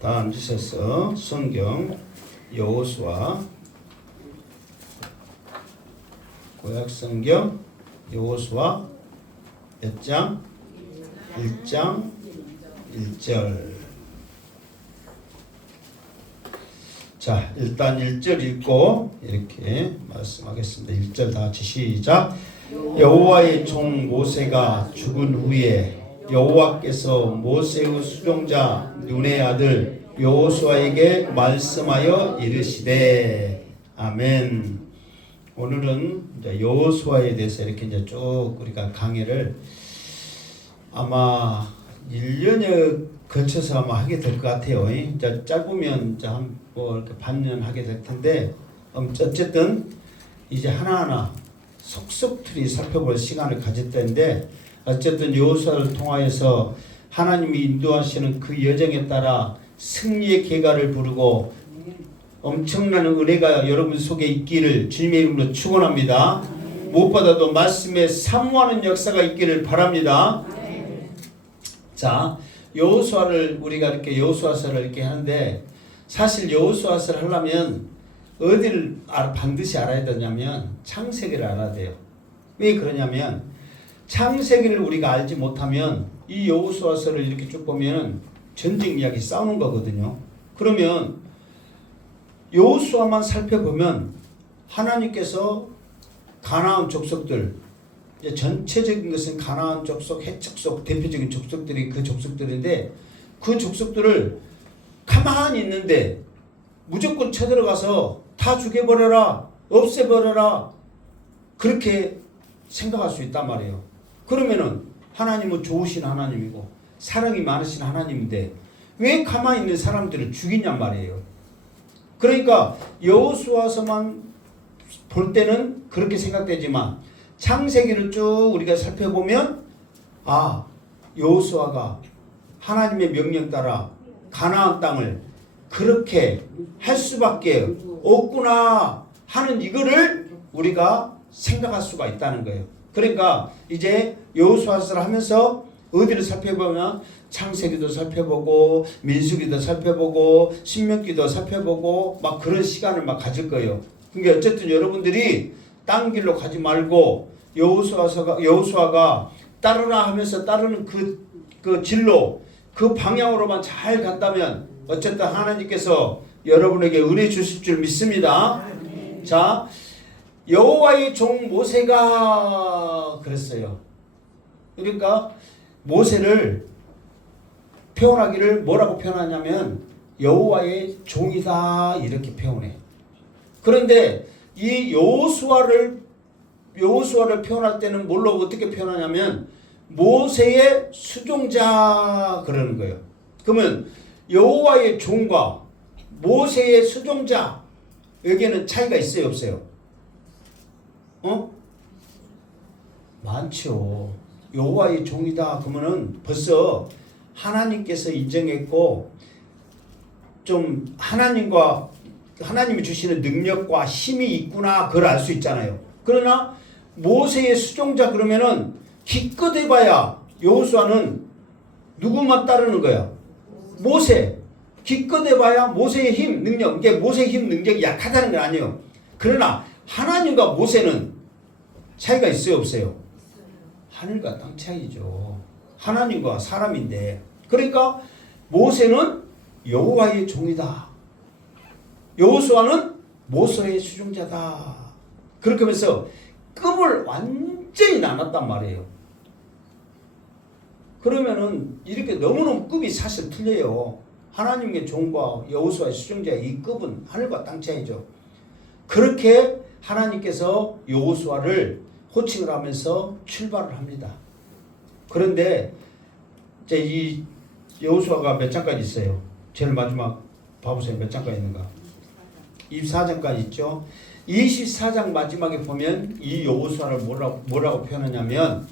다 앉으셔서 성경 여호수아 구약성경 여호수아 몇 장? 1장 1절. 자, 일단 1절 읽고 이렇게 말씀하겠습니다. 1절 다 같이 시작. 여호와의 종 모세가 죽은 후에 여호와께서 모세의 수종자 눈의 아들 여호수아에게 말씀하여 이르시되. 아멘. 오늘은 이제 여호수아에 대해서 이렇게 이제 쭉 우리가 강의를 아마 1년에 거쳐서 아마 하게 될 것 같아요. 이제 짧으면 이제 뭐 이렇게 반년 하게 될 텐데, 어쨌든 이제 하나하나 속속들이 살펴볼 시간을 가질 텐데, 어쨌든 여호수아를 통하여서 하나님이 인도하시는 그 여정에 따라 승리의 계가를 부르고 엄청난 은혜가 여러분 속에 있기를 주님의 이름으로 축원합니다. 무엇보다도 말씀에 사모하는 역사가 있기를 바랍니다. 자, 여호수아를 우리가 이렇게 여호수아서를 이렇게 하는데, 사실 여호수아서를 하려면 어디를 반드시 알아야 되냐면 창세기를 알아야 돼요. 왜 그러냐면 창세기를 우리가 알지 못하면 이 여호수아서를 이렇게 쭉 보면 전쟁 이야기 싸우는 거거든요. 그러면 여호수아만 살펴보면 하나님께서 가나안 족속들, 이제 전체적인 것은 가나안 족속, 헷 족속, 대표적인 족속들이 그 족속들인데, 그 족속들을 가만히 있는데 무조건 쳐들어가서 다 죽여버려라, 없애버려라, 그렇게 생각할 수 있단 말이에요. 그러면은 하나님은 좋으신 하나님이고 사랑이 많으신 하나님인데 왜 가만히 있는 사람들을 죽이냔 말이에요. 그러니까 여호수아서만 볼 때는 그렇게 생각되지만 창세기를 쭉 우리가 살펴보면, 아, 여호수아가 하나님의 명령 따라 가나안 땅을 그렇게 할 수밖에 없구나 하는 이거를 우리가 생각할 수가 있다는 거예요. 그러니까 이제 여호수아서를 하면서 어디를 살펴보면 창세기도 살펴보고 민수기도 살펴보고 신명기도 살펴보고 막 그런 시간을 막 가질 거예요. 그러니까 어쨌든 여러분들이 딴 길로 가지 말고 여호수아가 따르라 하면서 따르는 그 진로, 그 방향으로만 잘 간다면 어쨌든 하나님께서 여러분에게 은혜 주실 줄 믿습니다. 자, 여호와의 종 모세가 그랬어요. 그러니까 모세를 표현하기를 뭐라고 표현하냐면 여호와의 종이다 이렇게 표현해. 그런데 이 여호수아를 표현할 때는 뭘로 어떻게 표현하냐면 모세의 수종자 그러는 거예요. 그러면 여호와의 종과 모세의 수종자, 여기에는 차이가 있어요, 없어요? 많죠. 여호와의 종이다 그러면은 벌써 하나님께서 인정했고, 좀 하나님이 주시는 능력과 힘이 있구나 그걸 알 수 있잖아요. 그러나 모세의 수종자 그러면은 기껏 해봐야 여호수아는 누구만 따르는 거야? 모세. 기껏 해봐야 모세의 힘, 능력, 이게 모세의 힘, 능력이 약하다는 건 아니에요. 그러나 하나님과 모세는 차이가 있어요, 없어요? 하늘과 땅 차이죠. 하나님과 사람인데. 그러니까 모세는 여호와의 종이다. 여호수아는 모세의 수종자다. 그렇게 하면서 급을 완전히 나눴단 말이에요. 그러면은 이렇게 너무너무 급이 사실 틀려요. 하나님의 종과 여호수아의 수종자의 이 급은 하늘과 땅 차이죠. 그렇게 하나님께서 여호수아를 호칭을 하면서 출발을 합니다. 그런데 이제 이 여호수아가 몇 장까지 있어요? 제일 마지막 봐보세요. 몇 장까지 있는가? 24장까지 있죠. 24장 마지막에 보면 이 여호수아를 뭐라고 표현하냐면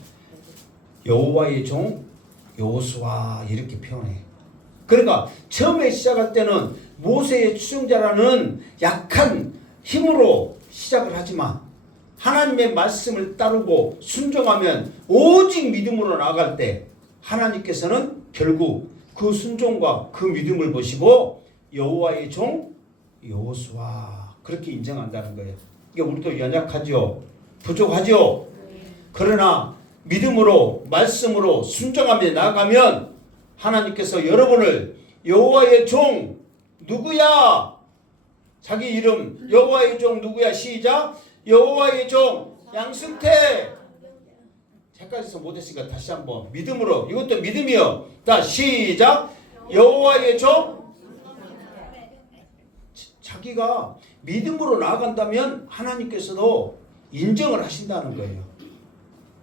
여호와의 종 여호수아 이렇게 표현해. 그러니까 처음에 시작할 때는 모세의 추종자라는 약한 힘으로 시작을 하지만 하나님의 말씀을 따르고 순종하면 오직 믿음으로 나아갈 때 하나님께서는 결국 그 순종과 그 믿음을 보시고 여호와의 종 여호수아 그렇게 인정한다는 거예요. 그러니까 우리도 연약하죠. 부족하죠. 그러나 믿음으로 말씀으로 순종하며 나아가면 하나님께서 여러분을 여호와의 종 누구야? 자기 이름 여호와의 종 누구야? 시작. 여호와의 종 양승태. 헷갈려서 못했으니까 다시 한번 믿음으로 이것도 믿음이요. 다 시작. 여호와의 종 자기가 믿음으로 나아간다면 하나님께서도 인정을 하신다는 거예요.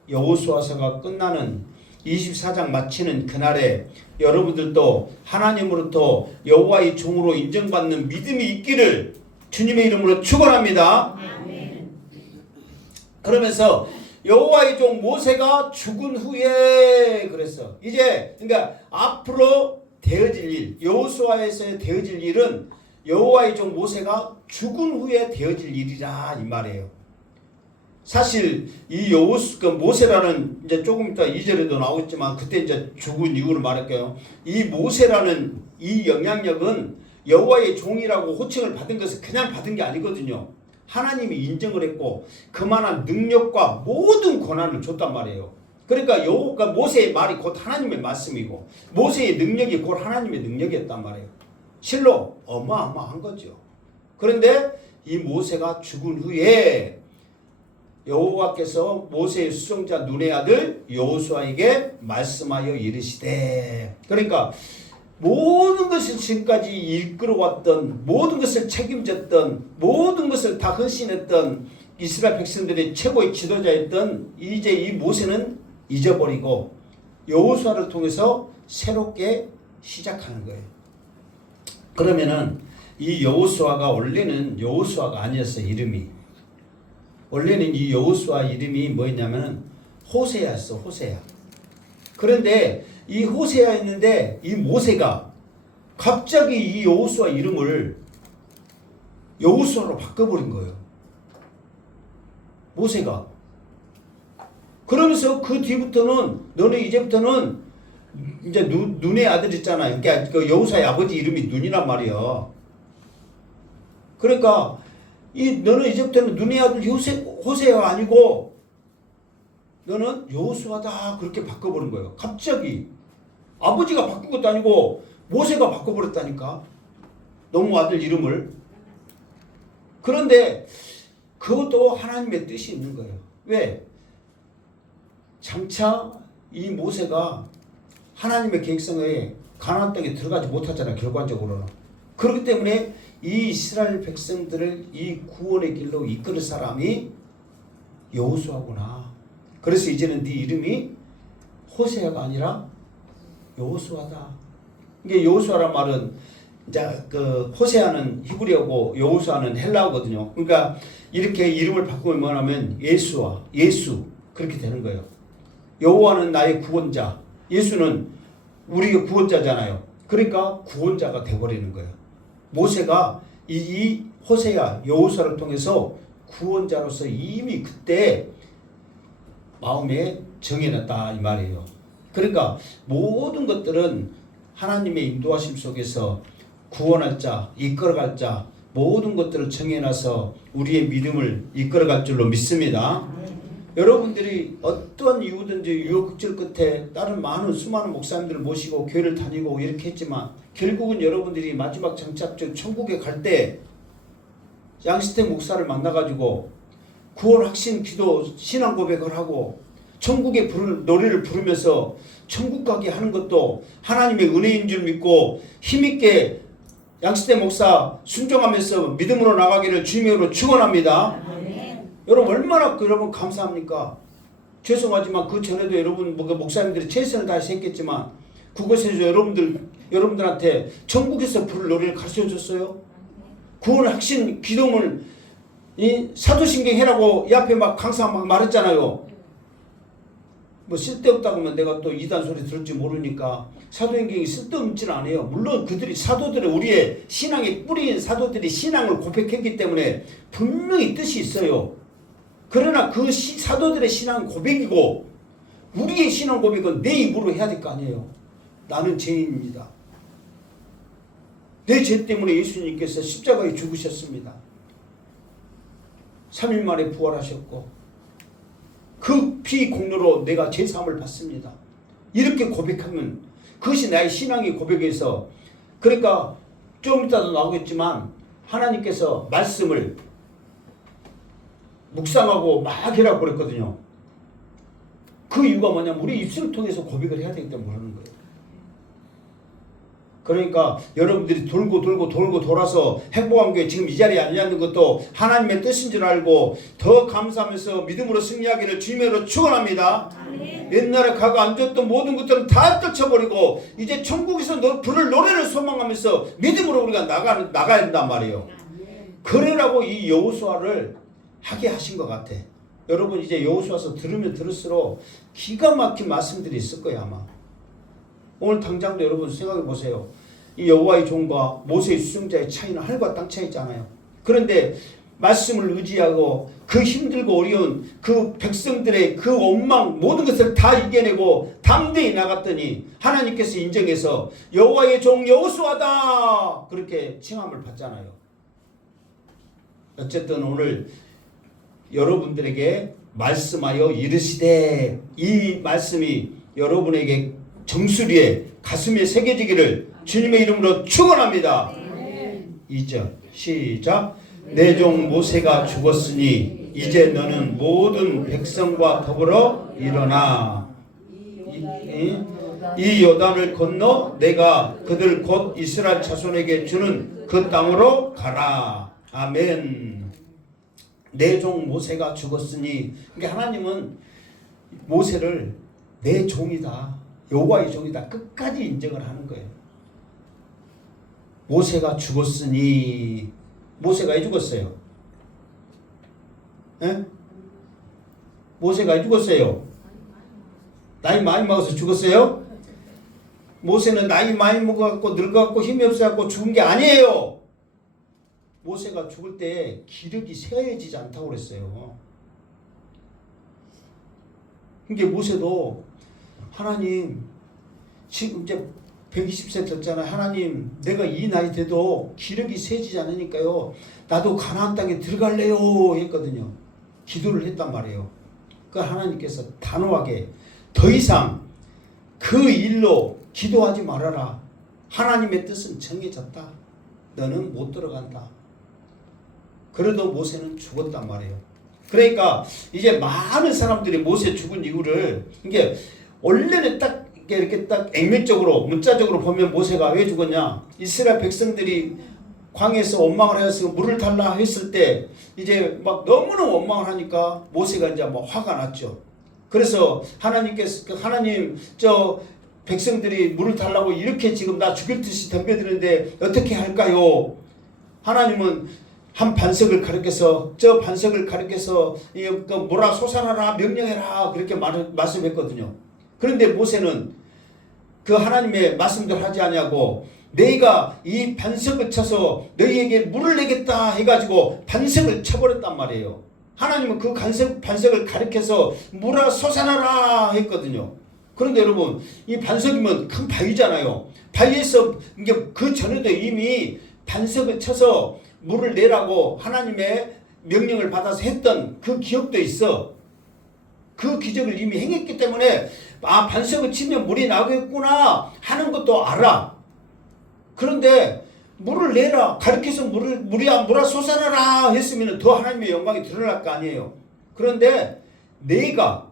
여호수아서가 끝나는 24장 마치는 그날에 여러분들도 하나님으로부터 여호와의 종으로 인정받는 믿음이 있기를 주님의 이름으로 축원합니다. 그러면서 여호와의 종 모세가 죽은 후에 그랬어. 이제 그러니까 앞으로 되어질 일, 여호수아에서 되어질 일은 여호와의 종 모세가 죽은 후에 되어질 일이라 이 말이에요. 사실 이 모세라는 이제 조금 이따 2절에도 나오겠지만 그때 이제 죽은 이유를 말할게요. 이 모세라는 이 영향력은 여호와의 종이라고 호칭을 받은 것은 그냥 받은 게 아니거든요. 하나님이 인정을 했고 그만한 능력과 모든 권한을 줬단 말이에요. 그러니까 모세의 말이 곧 하나님의 말씀이고 모세의 능력이 곧 하나님의 능력이었단 말이에요. 실로 어마어마한 거죠. 그런데 이 모세가 죽은 후에 여호와께서 모세의 수종자 눈의 아들 여호수아에게 말씀하여 이르시되 그러니까 모든 것을 지금까지 이끌어왔던 모든 것을 책임졌던 모든 것을 다 헌신했던 이스라엘 백성들의 최고의 지도자였던 이제 이 모세는 잊어버리고 여호수아를 통해서 새롭게 시작하는 거예요. 그러면은 이 여호수아가 원래는 여호수아가 아니었어. 이름이 원래는 이 여호수아 이름이 뭐였냐면은 호세아였어. 호세아. 그런데 이 호세아였는데 이 모세가 갑자기 이 여호수아 이름을 여호수아로 바꿔버린 거예요. 모세가. 그러면서 그 뒤부터는 너는 이제부터는 이제 눈의 아들 있잖아요. 그러니까 그 여호수아의 아버지 이름이 눈이란 말이야. 그러니까 너는 이제부터는 눈의 아들 호세아가 아니고 너는 여호수아다 그렇게 바꿔버린 거예요. 갑자기 아버지가 바꾼 것도 아니고 모세가 바꿔버렸다니까. 너무 아들 이름을. 그런데 그것도 하나님의 뜻이 있는 거예요. 왜? 장차 이 모세가 하나님의 계획성에 가나안 땅에 들어가지 못하잖아요. 결과적으로는. 그렇기 때문에 이 이스라엘 백성들을 이 구원의 길로 이끌 사람이 여호수아구나. 그래서 이제는 네 이름이 호세아가 아니라 여호수아다. 이게 여호수아란 말은 이제 그 호세아는 히브리어고 여호수아는 헬라어거든요. 그러니까 이렇게 이름을 바꾸면 뭐냐면 예수 그렇게 되는 거예요. 여호와는 나의 구원자, 예수는 우리의 구원자잖아요. 그러니까 구원자가 되어버리는 거예요. 모세가 이 호세아 여호수아를 통해서 구원자로서 이미 그때 마음에 정해놨다 이 말이에요. 그러니까 모든 것들은 하나님의 인도하심 속에서 구원할 자, 이끌어갈 자 모든 것들을 정해놔서 우리의 믿음을 이끌어갈 줄로 믿습니다. 여러분들이 어떤 이유든지 유혹질 끝에 다른 수많은 목사님들을 모시고 교회를 다니고 이렇게 했지만 결국은 여러분들이 마지막 장착적 천국에 갈 때 양시태 목사를 만나가지고 구원 확신 기도 신앙 고백을 하고 천국의 노래를 부르면서 천국 가게 하는 것도 하나님의 은혜인 줄 믿고 힘있게 양시태 목사 순종하면서 믿음으로 나가기를 주님으로 축원합니다. 여러분 얼마나 여러분 감사합니까? 죄송하지만 그 전에도 여러분 목사님들이 최선을 다해서 했겠지만 그것에서 여러분들한테 천국에서 부를 노래를 가르쳐 줬어요. 구원 확신 기도문을 사도신경 해라고 이 앞에 막 강사 막 말했잖아요. 뭐 쓸데없다고 하면 내가 또 이단 소리 들을지 모르니까 사도행경이 쓸데없지는 않아요. 물론 그들이 사도들의 우리의 신앙의 뿌리인 사도들이 신앙을 고백했기 때문에 분명히 뜻이 있어요. 그러나 그 사도들의 신앙은 고백이고 우리의 신앙 고백은 내 입으로 해야 될 거 아니에요. 나는 죄인입니다. 내 죄 때문에 예수님께서 십자가에 죽으셨습니다. 3일 만에 부활하셨고 그 피 공로로 내가 죄사함을 받습니다. 이렇게 고백하면 그것이 나의 신앙의 고백에서, 그러니까 좀 이따도 나오겠지만 하나님께서 말씀을 묵상하고 막 해라고 그랬거든요. 그 이유가 뭐냐면 우리 입술을 통해서 고백을 해야 되기 때문에 그러는 거예요. 그러니까 여러분들이 돌고 돌아서 행복한 교회 지금 이 자리에 앉아있는 것도 하나님의 뜻인 줄 알고 더 감사하면서 믿음으로 승리하기를 주님으로 축원합니다. 옛날에 가고 앉았던 모든 것들은 다 떨쳐버리고 이제 천국에서 부를 노래를 소망하면서 믿음으로 우리가 나가야 된단 말이에요. 그러라고 이 여호수아를 하게 하신 것 같아. 여러분 이제 여호수아서 들으면 들을수록 기가 막힌 말씀들이 있을 거예요 아마. 오늘 당장도 여러분 생각해 보세요. 이 여호와의 종과 모세의 수종자의 차이는 하늘과 땅 차이잖아요. 그런데 말씀을 의지하고 그 힘들고 어려운 그 백성들의 그 원망 모든 것을 다 이겨내고 담대히 나갔더니 하나님께서 인정해서 여호와의 종 여호수아다 그렇게 칭함을 받잖아요. 어쨌든 오늘 여러분들에게 말씀하여 이르시되, 이 말씀이 여러분에게 정수리에 가슴에 새겨지기를 주님의 이름으로 축원합니다. 2절 시작. 내 종 모세가 죽었으니 이제 너는 모든 백성과 더불어 일어나 이 요단을 건너 내가 그들 곧 이스라엘 자손에게 주는 그 땅으로 가라. 아멘. 내 종 모세가 죽었으니, 그러니까 하나님은 모세를 내 종이다, 여호와의 종이다 끝까지 인정을 하는 거예요. 모세가 죽었으니, 모세가 왜 죽었어요? 에? 모세가 왜 죽었어요? 나이 많이 먹어서 죽었어요? 모세는 나이 많이 먹어갖고 늙어갖고 힘이 없어갖고 죽은 게 아니에요. 모세가 죽을 때 기력이 세어지지 않다고 그랬어요. 그러니까 모세도 하나님 지금 이제 120세 됐잖아요. 하나님 내가 이 나이 돼도 기력이 세지지 않으니까요. 나도 가나안 땅에 들어갈래요 했거든요. 기도를 했단 말이에요. 그 하나님께서 단호하게 더 이상 그 일로 기도하지 말아라. 하나님의 뜻은 정해졌다. 너는 못 들어간다. 그래도 모세는 죽었단 말이에요. 그러니까 이제 많은 사람들이 모세 죽은 이유를, 이게 원래는 딱 이렇게 딱 액면적으로 문자적으로 보면 모세가 왜 죽었냐, 이스라엘 백성들이 광야에서 원망을 하여서 물을 달라 했을 때 이제 막 너무나 원망을 하니까 모세가 이제 막 화가 났죠. 그래서 하나님께서 하나님 저 백성들이 물을 달라고 이렇게 지금 나 죽일 듯이 덤벼드는데 어떻게 할까요? 하나님은 한 반석을 가리켜서 저 반석을 가리켜서 뭐라 솟아나라 명령해라 그렇게 말씀했거든요. 그런데 모세는 그 하나님의 말씀들 하지 않냐고 내가 이 반석을 쳐서 너희에게 물을 내겠다 해가지고 반석을 쳐버렸단 말이에요. 하나님은 그 반석을 가리켜서 물아 솟아나라 했거든요. 그런데 여러분 이 반석이면 큰 바위잖아요. 바위에서 이게 그 전에도 이미 반석을 쳐서 물을 내라고 하나님의 명령을 받아서 했던 그 기억도 있어. 그 기적을 이미 행했기 때문에 아 반석을 치면 물이 나겠구나 하는 것도 알아. 그런데 물을 내라 가르쳐서 물아 솟아나라 했으면 더 하나님의 영광이 드러날 거 아니에요. 그런데 내가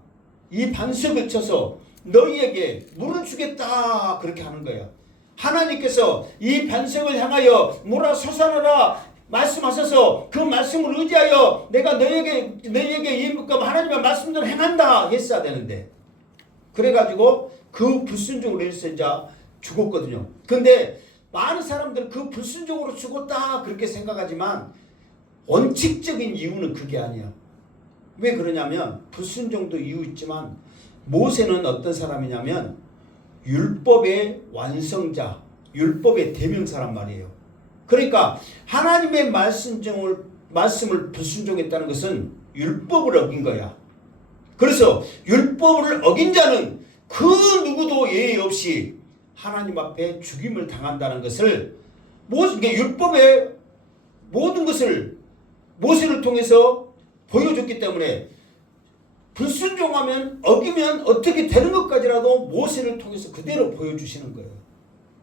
이 반석을 쳐서 너희에게 물을 주겠다 그렇게 하는 거야. 하나님께서 이 반석을 향하여 물아 솟아나라 말씀하셔서 그 말씀을 의지하여 내가 너희에게 하나님의 말씀대로 행한다 했어야 되는데, 그래가지고 그 불순종으로 인해서 이제 죽었거든요. 근데 많은 사람들은 그 불순종으로 죽었다 그렇게 생각하지만 원칙적인 이유는 그게 아니야. 왜 그러냐면 불순종도 이유 있지만 모세는 어떤 사람이냐면 율법의 완성자, 율법의 대명사란 말이에요. 그러니까 하나님의 말씀을 불순종했다는 것은 율법을 어긴 거야. 그래서 율법을 어긴 자는 그 누구도 예의 없이 하나님 앞에 죽임을 당한다는 것을 이게 율법의 모든 것을 모세를 통해서 보여줬기 때문에 불순종하면 어기면 어떻게 되는 것까지라도 모세를 통해서 그대로 보여주시는 거예요.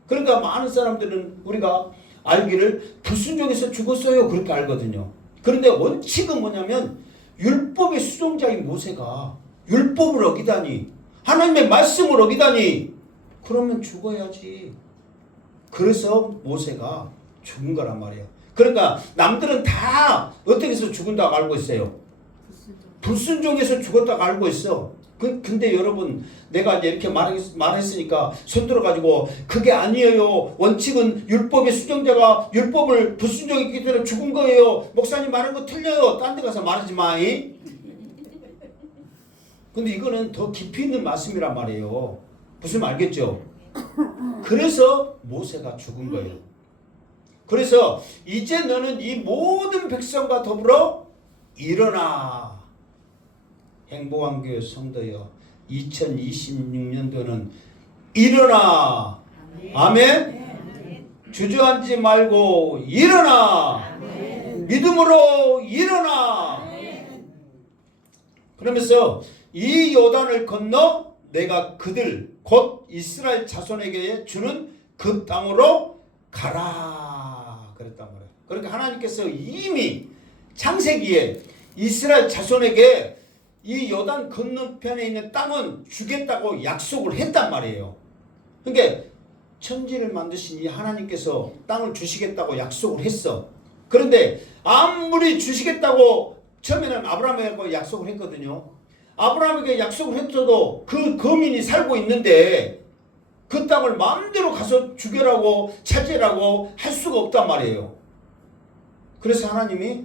그러니까 많은 사람들은 우리가 알기를 불순종해서 죽었어요 그렇게 알거든요. 그런데 원칙은 뭐냐면 율법의 수종자인 모세가 율법을 어기다니 하나님의 말씀을 어기다니 그러면 죽어야지. 그래서 모세가 죽은 거란 말이에요. 그러니까 남들은 다 어떻게 해서 죽은다고 알고 있어요. 불순종해서 죽었다고 알고 있어. 근데 여러분 내가 이제 이렇게 말했으니까 손들어가지고 그게 아니에요. 원칙은 율법의 수종자가 율법을 불순종했기 때문에 죽은 거예요. 목사님 말한 거 틀려요. 딴 데 가서 말하지 마. 근데 이거는 더 깊이 있는 말씀이란 말이에요. 무슨 말 알겠죠? 그래서 모세가 죽은 거예요. 그래서 이제 너는 이 모든 백성과 더불어 일어나. 행복한 교회 성도여 2026년도는 일어나. 아멘. 주저앉지 말고 일어나. 믿음으로 일어나. 그러면서 이 요단을 건너 내가 그들 곧 이스라엘 자손에게 주는 그 땅으로 가라 그랬단 말이에요. 그러니까 하나님께서 이미 창세기에 이스라엘 자손에게 이 요단 건너편에 있는 땅은 주겠다고 약속을 했단 말이에요. 그러니까 천지를 만드신 이 하나님께서 땅을 주시겠다고 약속을 했어. 그런데 아무리 주시겠다고 처음에는 아브라함에게 약속을 했거든요. 아브라함에게 약속을 했어도 그 거민이 살고 있는데 그 땅을 마음대로 가서 죽여라고 차지라고 할 수가 없단 말이에요. 그래서 하나님이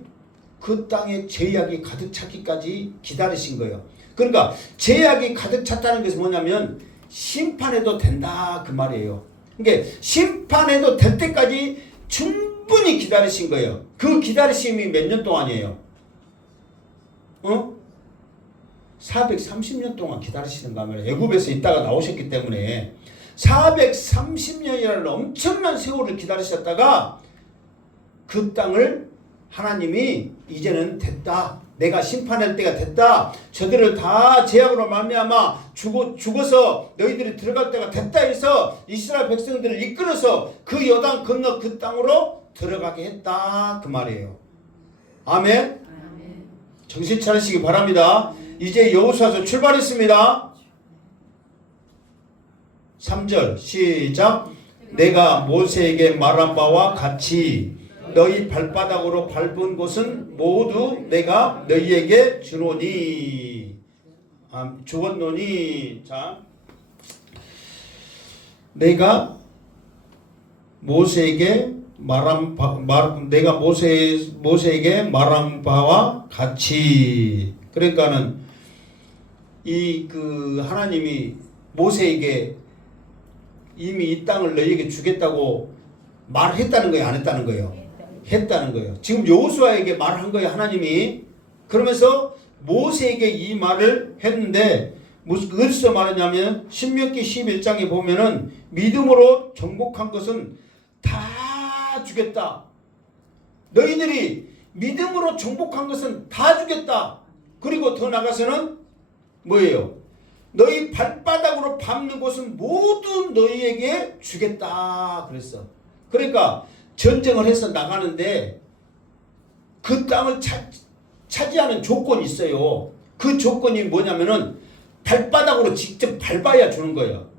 그 땅에 제약이 가득 차기까지 기다리신 거예요. 그러니까 제약이 가득 찼다는 것은 뭐냐면 심판해도 된다 그 말이에요. 그러니까 심판해도 될 때까지 충분히 기다리신 거예요. 그 기다리심이 몇 년 동안이에요? 430년 동안 기다리시는 거 말이에요. 애굽에서 있다가 나오셨기 때문에 430년이라는 엄청난 세월을 기다리셨다가 그 땅을 하나님이 이제는 됐다. 내가 심판할 때가 됐다. 저들을 다 제약으로 말미암아 죽어서 너희들이 들어갈 때가 됐다 해서 이스라엘 백성들을 이끌어서 그 요단 건너 그 땅으로 들어가게 했다. 그 말이에요. 아멘. 정신 차리시기 바랍니다. 이제 여호수아서 출발했습니다. 3절 시작. 내가 모세에게 말한 바와 같이 너희 발바닥으로 밟은 곳은 모두 내가 너희에게 주노니. 자, 내가 모세에게 말한 모세에게 말한 바와 같이. 그러니까는 하나님이 모세에게 이미 이 땅을 너희에게 주겠다고 말했다는 거예요, 안 했다는 거예요? 했다는 거예요. 지금 여호수아에게 말한 거예요, 하나님이. 그러면서 모세에게 이 말을 했는데 어디서 말했냐면 신명기 11장에 보면은 믿음으로 정복한 것은 다 주겠다. 너희들이 믿음으로 정복한 것은 다 주겠다. 그리고 더 나가서는 뭐예요? 너희 발바닥으로 밟는 곳은 모두 너희에게 주겠다 그랬어. 그러니까 전쟁을 해서 나가는데 그 땅을 차지하는 조건이 있어요. 그 조건이 뭐냐면은 발바닥으로 직접 밟아야 주는 거예요.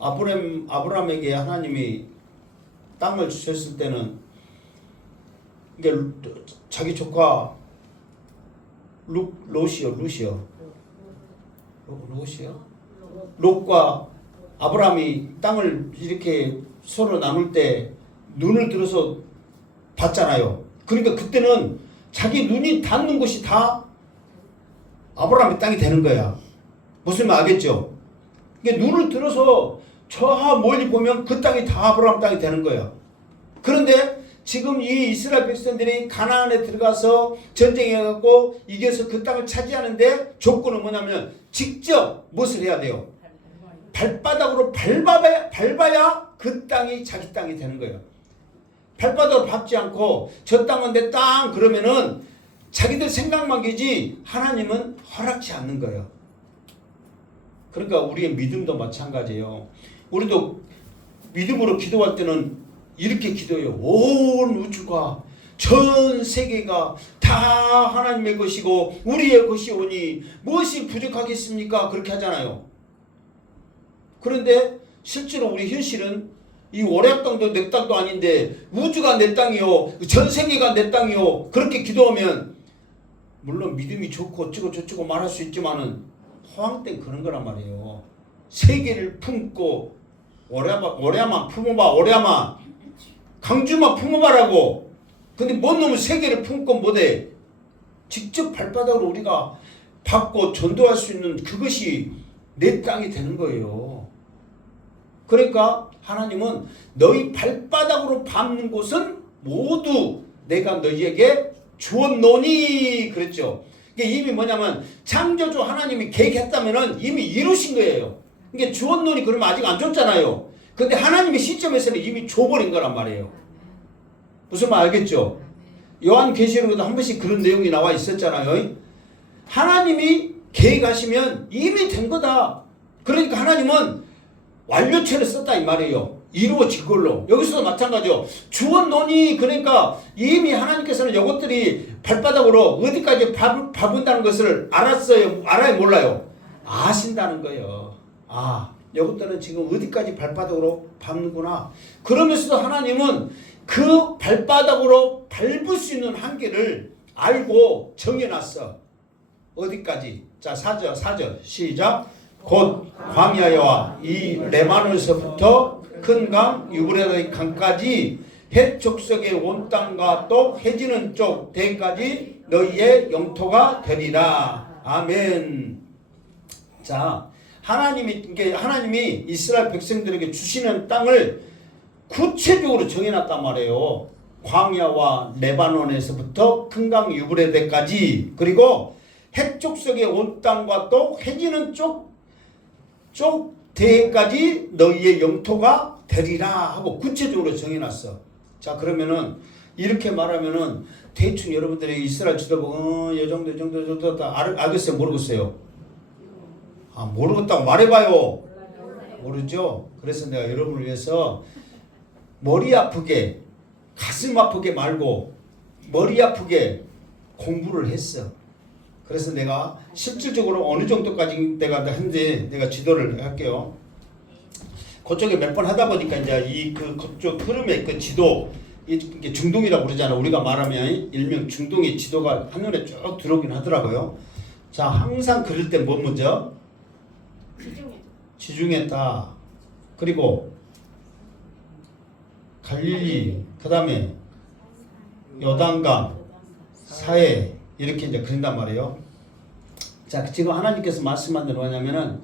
아브라함에게 하나님이 땅을 주셨을 때는 이게 자기 조카 롯과 아브라함이 땅을 이렇게 서로 나눌 때 눈을 들어서 봤잖아요. 그러니까 그때는 자기 눈이 닿는 곳이 다 아브라함의 땅이 되는 거야. 무슨 말 알겠죠? 그러니까 눈을 들어서 저 멀리 보면 그 땅이 다 아브라함 땅이 되는 거야. 그런데 지금 이 이스라엘 백성들이 가나안에 들어가서 전쟁해갖고 이겨서 그 땅을 차지하는데 조건은 뭐냐면 직접 무엇을 해야 돼요? 발바닥으로 밟아야 그 땅이 자기 땅이 되는 거예요. 발바닥으로 밟지 않고 저 땅은 내 땅 그러면은 자기들 생각만 계지 하나님은 허락지 않는 거예요. 그러니까 우리의 믿음도 마찬가지예요. 우리도 믿음으로 기도할 때는 이렇게 기도해요. 온 우주가 전 세계가 다 하나님의 것이고 우리의 것이오니 무엇이 부족하겠습니까? 그렇게 하잖아요. 그런데 실제로 우리 현실은 이 오략 땅도 내 땅도 아닌데 우주가 내 땅이요, 전 세계가 내 땅이요, 그렇게 기도하면 물론 믿음이 좋고 어쩌고 저쩌고 말할 수 있지만은 호황 땐 그런 거란 말이에요. 세계를 품고 오랴만 품어봐, 오랴만 강주만 품어봐라고. 근데 뭔 놈은 세계를 품고 못해. 직접 발바닥으로 우리가 받고 전도할 수 있는 그것이 내 땅이 되는 거예요. 그러니까 하나님은 너희 발바닥으로 밟는 곳은 모두 내가 너희에게 주었노니 그랬죠. 이게 이미 뭐냐면 창조주 하나님이 계획했다면은 이미 이루신 거예요. 이게 주었노니 그러면 아직 안 줬잖아요. 근데 하나님의 시점에서는 이미 줘버린 거란 말이에요. 무슨 말 알겠죠? 요한계시록에도 한 번씩 그런 내용이 나와 있었잖아요. 하나님이 계획하시면 이미 된 거다. 그러니까 하나님은 완료체를 썼다 이 말이에요. 이루어질 걸로. 여기서도 마찬가지요. 주었노니 그러니까 이미 하나님께서는 이것들이 발바닥으로 어디까지 밟은다는 것을 알았어요. 알아요? 몰라요? 아신다는 거예요. 아, 이것들은 지금 어디까지 발바닥으로 밟는구나. 그러면서도 하나님은 그 발바닥으로 밟을 수 있는 한계를 알고 정해놨어. 어디까지? 자, 4절 시작. 곧 광야와 이 레바논에서부터 큰 강 유브라데 강까지 해 족속의 온 땅과 또 해지는 쪽 대까지 너희의 영토가 되리라. 아멘. 자, 하나님이 이스라엘 백성들에게 주시는 땅을 구체적으로 정해놨단 말이에요. 광야와 레바논에서부터 큰 강 유브라데까지, 그리고 해족속의 온 땅과 또 해지는 쪽 대까지 너희의 영토가 되리라 하고 구체적으로 정해놨어. 자, 그러면은 이렇게 말하면은 대충 여러분들이 이스라엘 지도보고 이 정도 다 알겠어요? 모르겠어요? 아, 모르겠다고 말해봐요. 모르죠? 그래서 내가 여러분을 위해서 머리 아프게 가슴 아프게 말고 머리 아프게 공부를 했어. 그래서 내가 실질적으로 어느 정도까지 내가 한데 내가 지도를 할게요. 그쪽에 몇 번 하다 보니까 이제 그쪽 흐름의 그 지도, 이게 중동이라고 그러잖아. 우리가 말하면 일명 중동의 지도가 한눈에 쭉 들어오긴 하더라고요. 자, 항상 그럴 때 뭐 먼저? 지중해. 그리고 갈릴리, 그 다음에 요단강, 사해, 이렇게 이제 그린단 말이에요. 자, 지금 하나님께서 말씀한 대로 뭐냐면은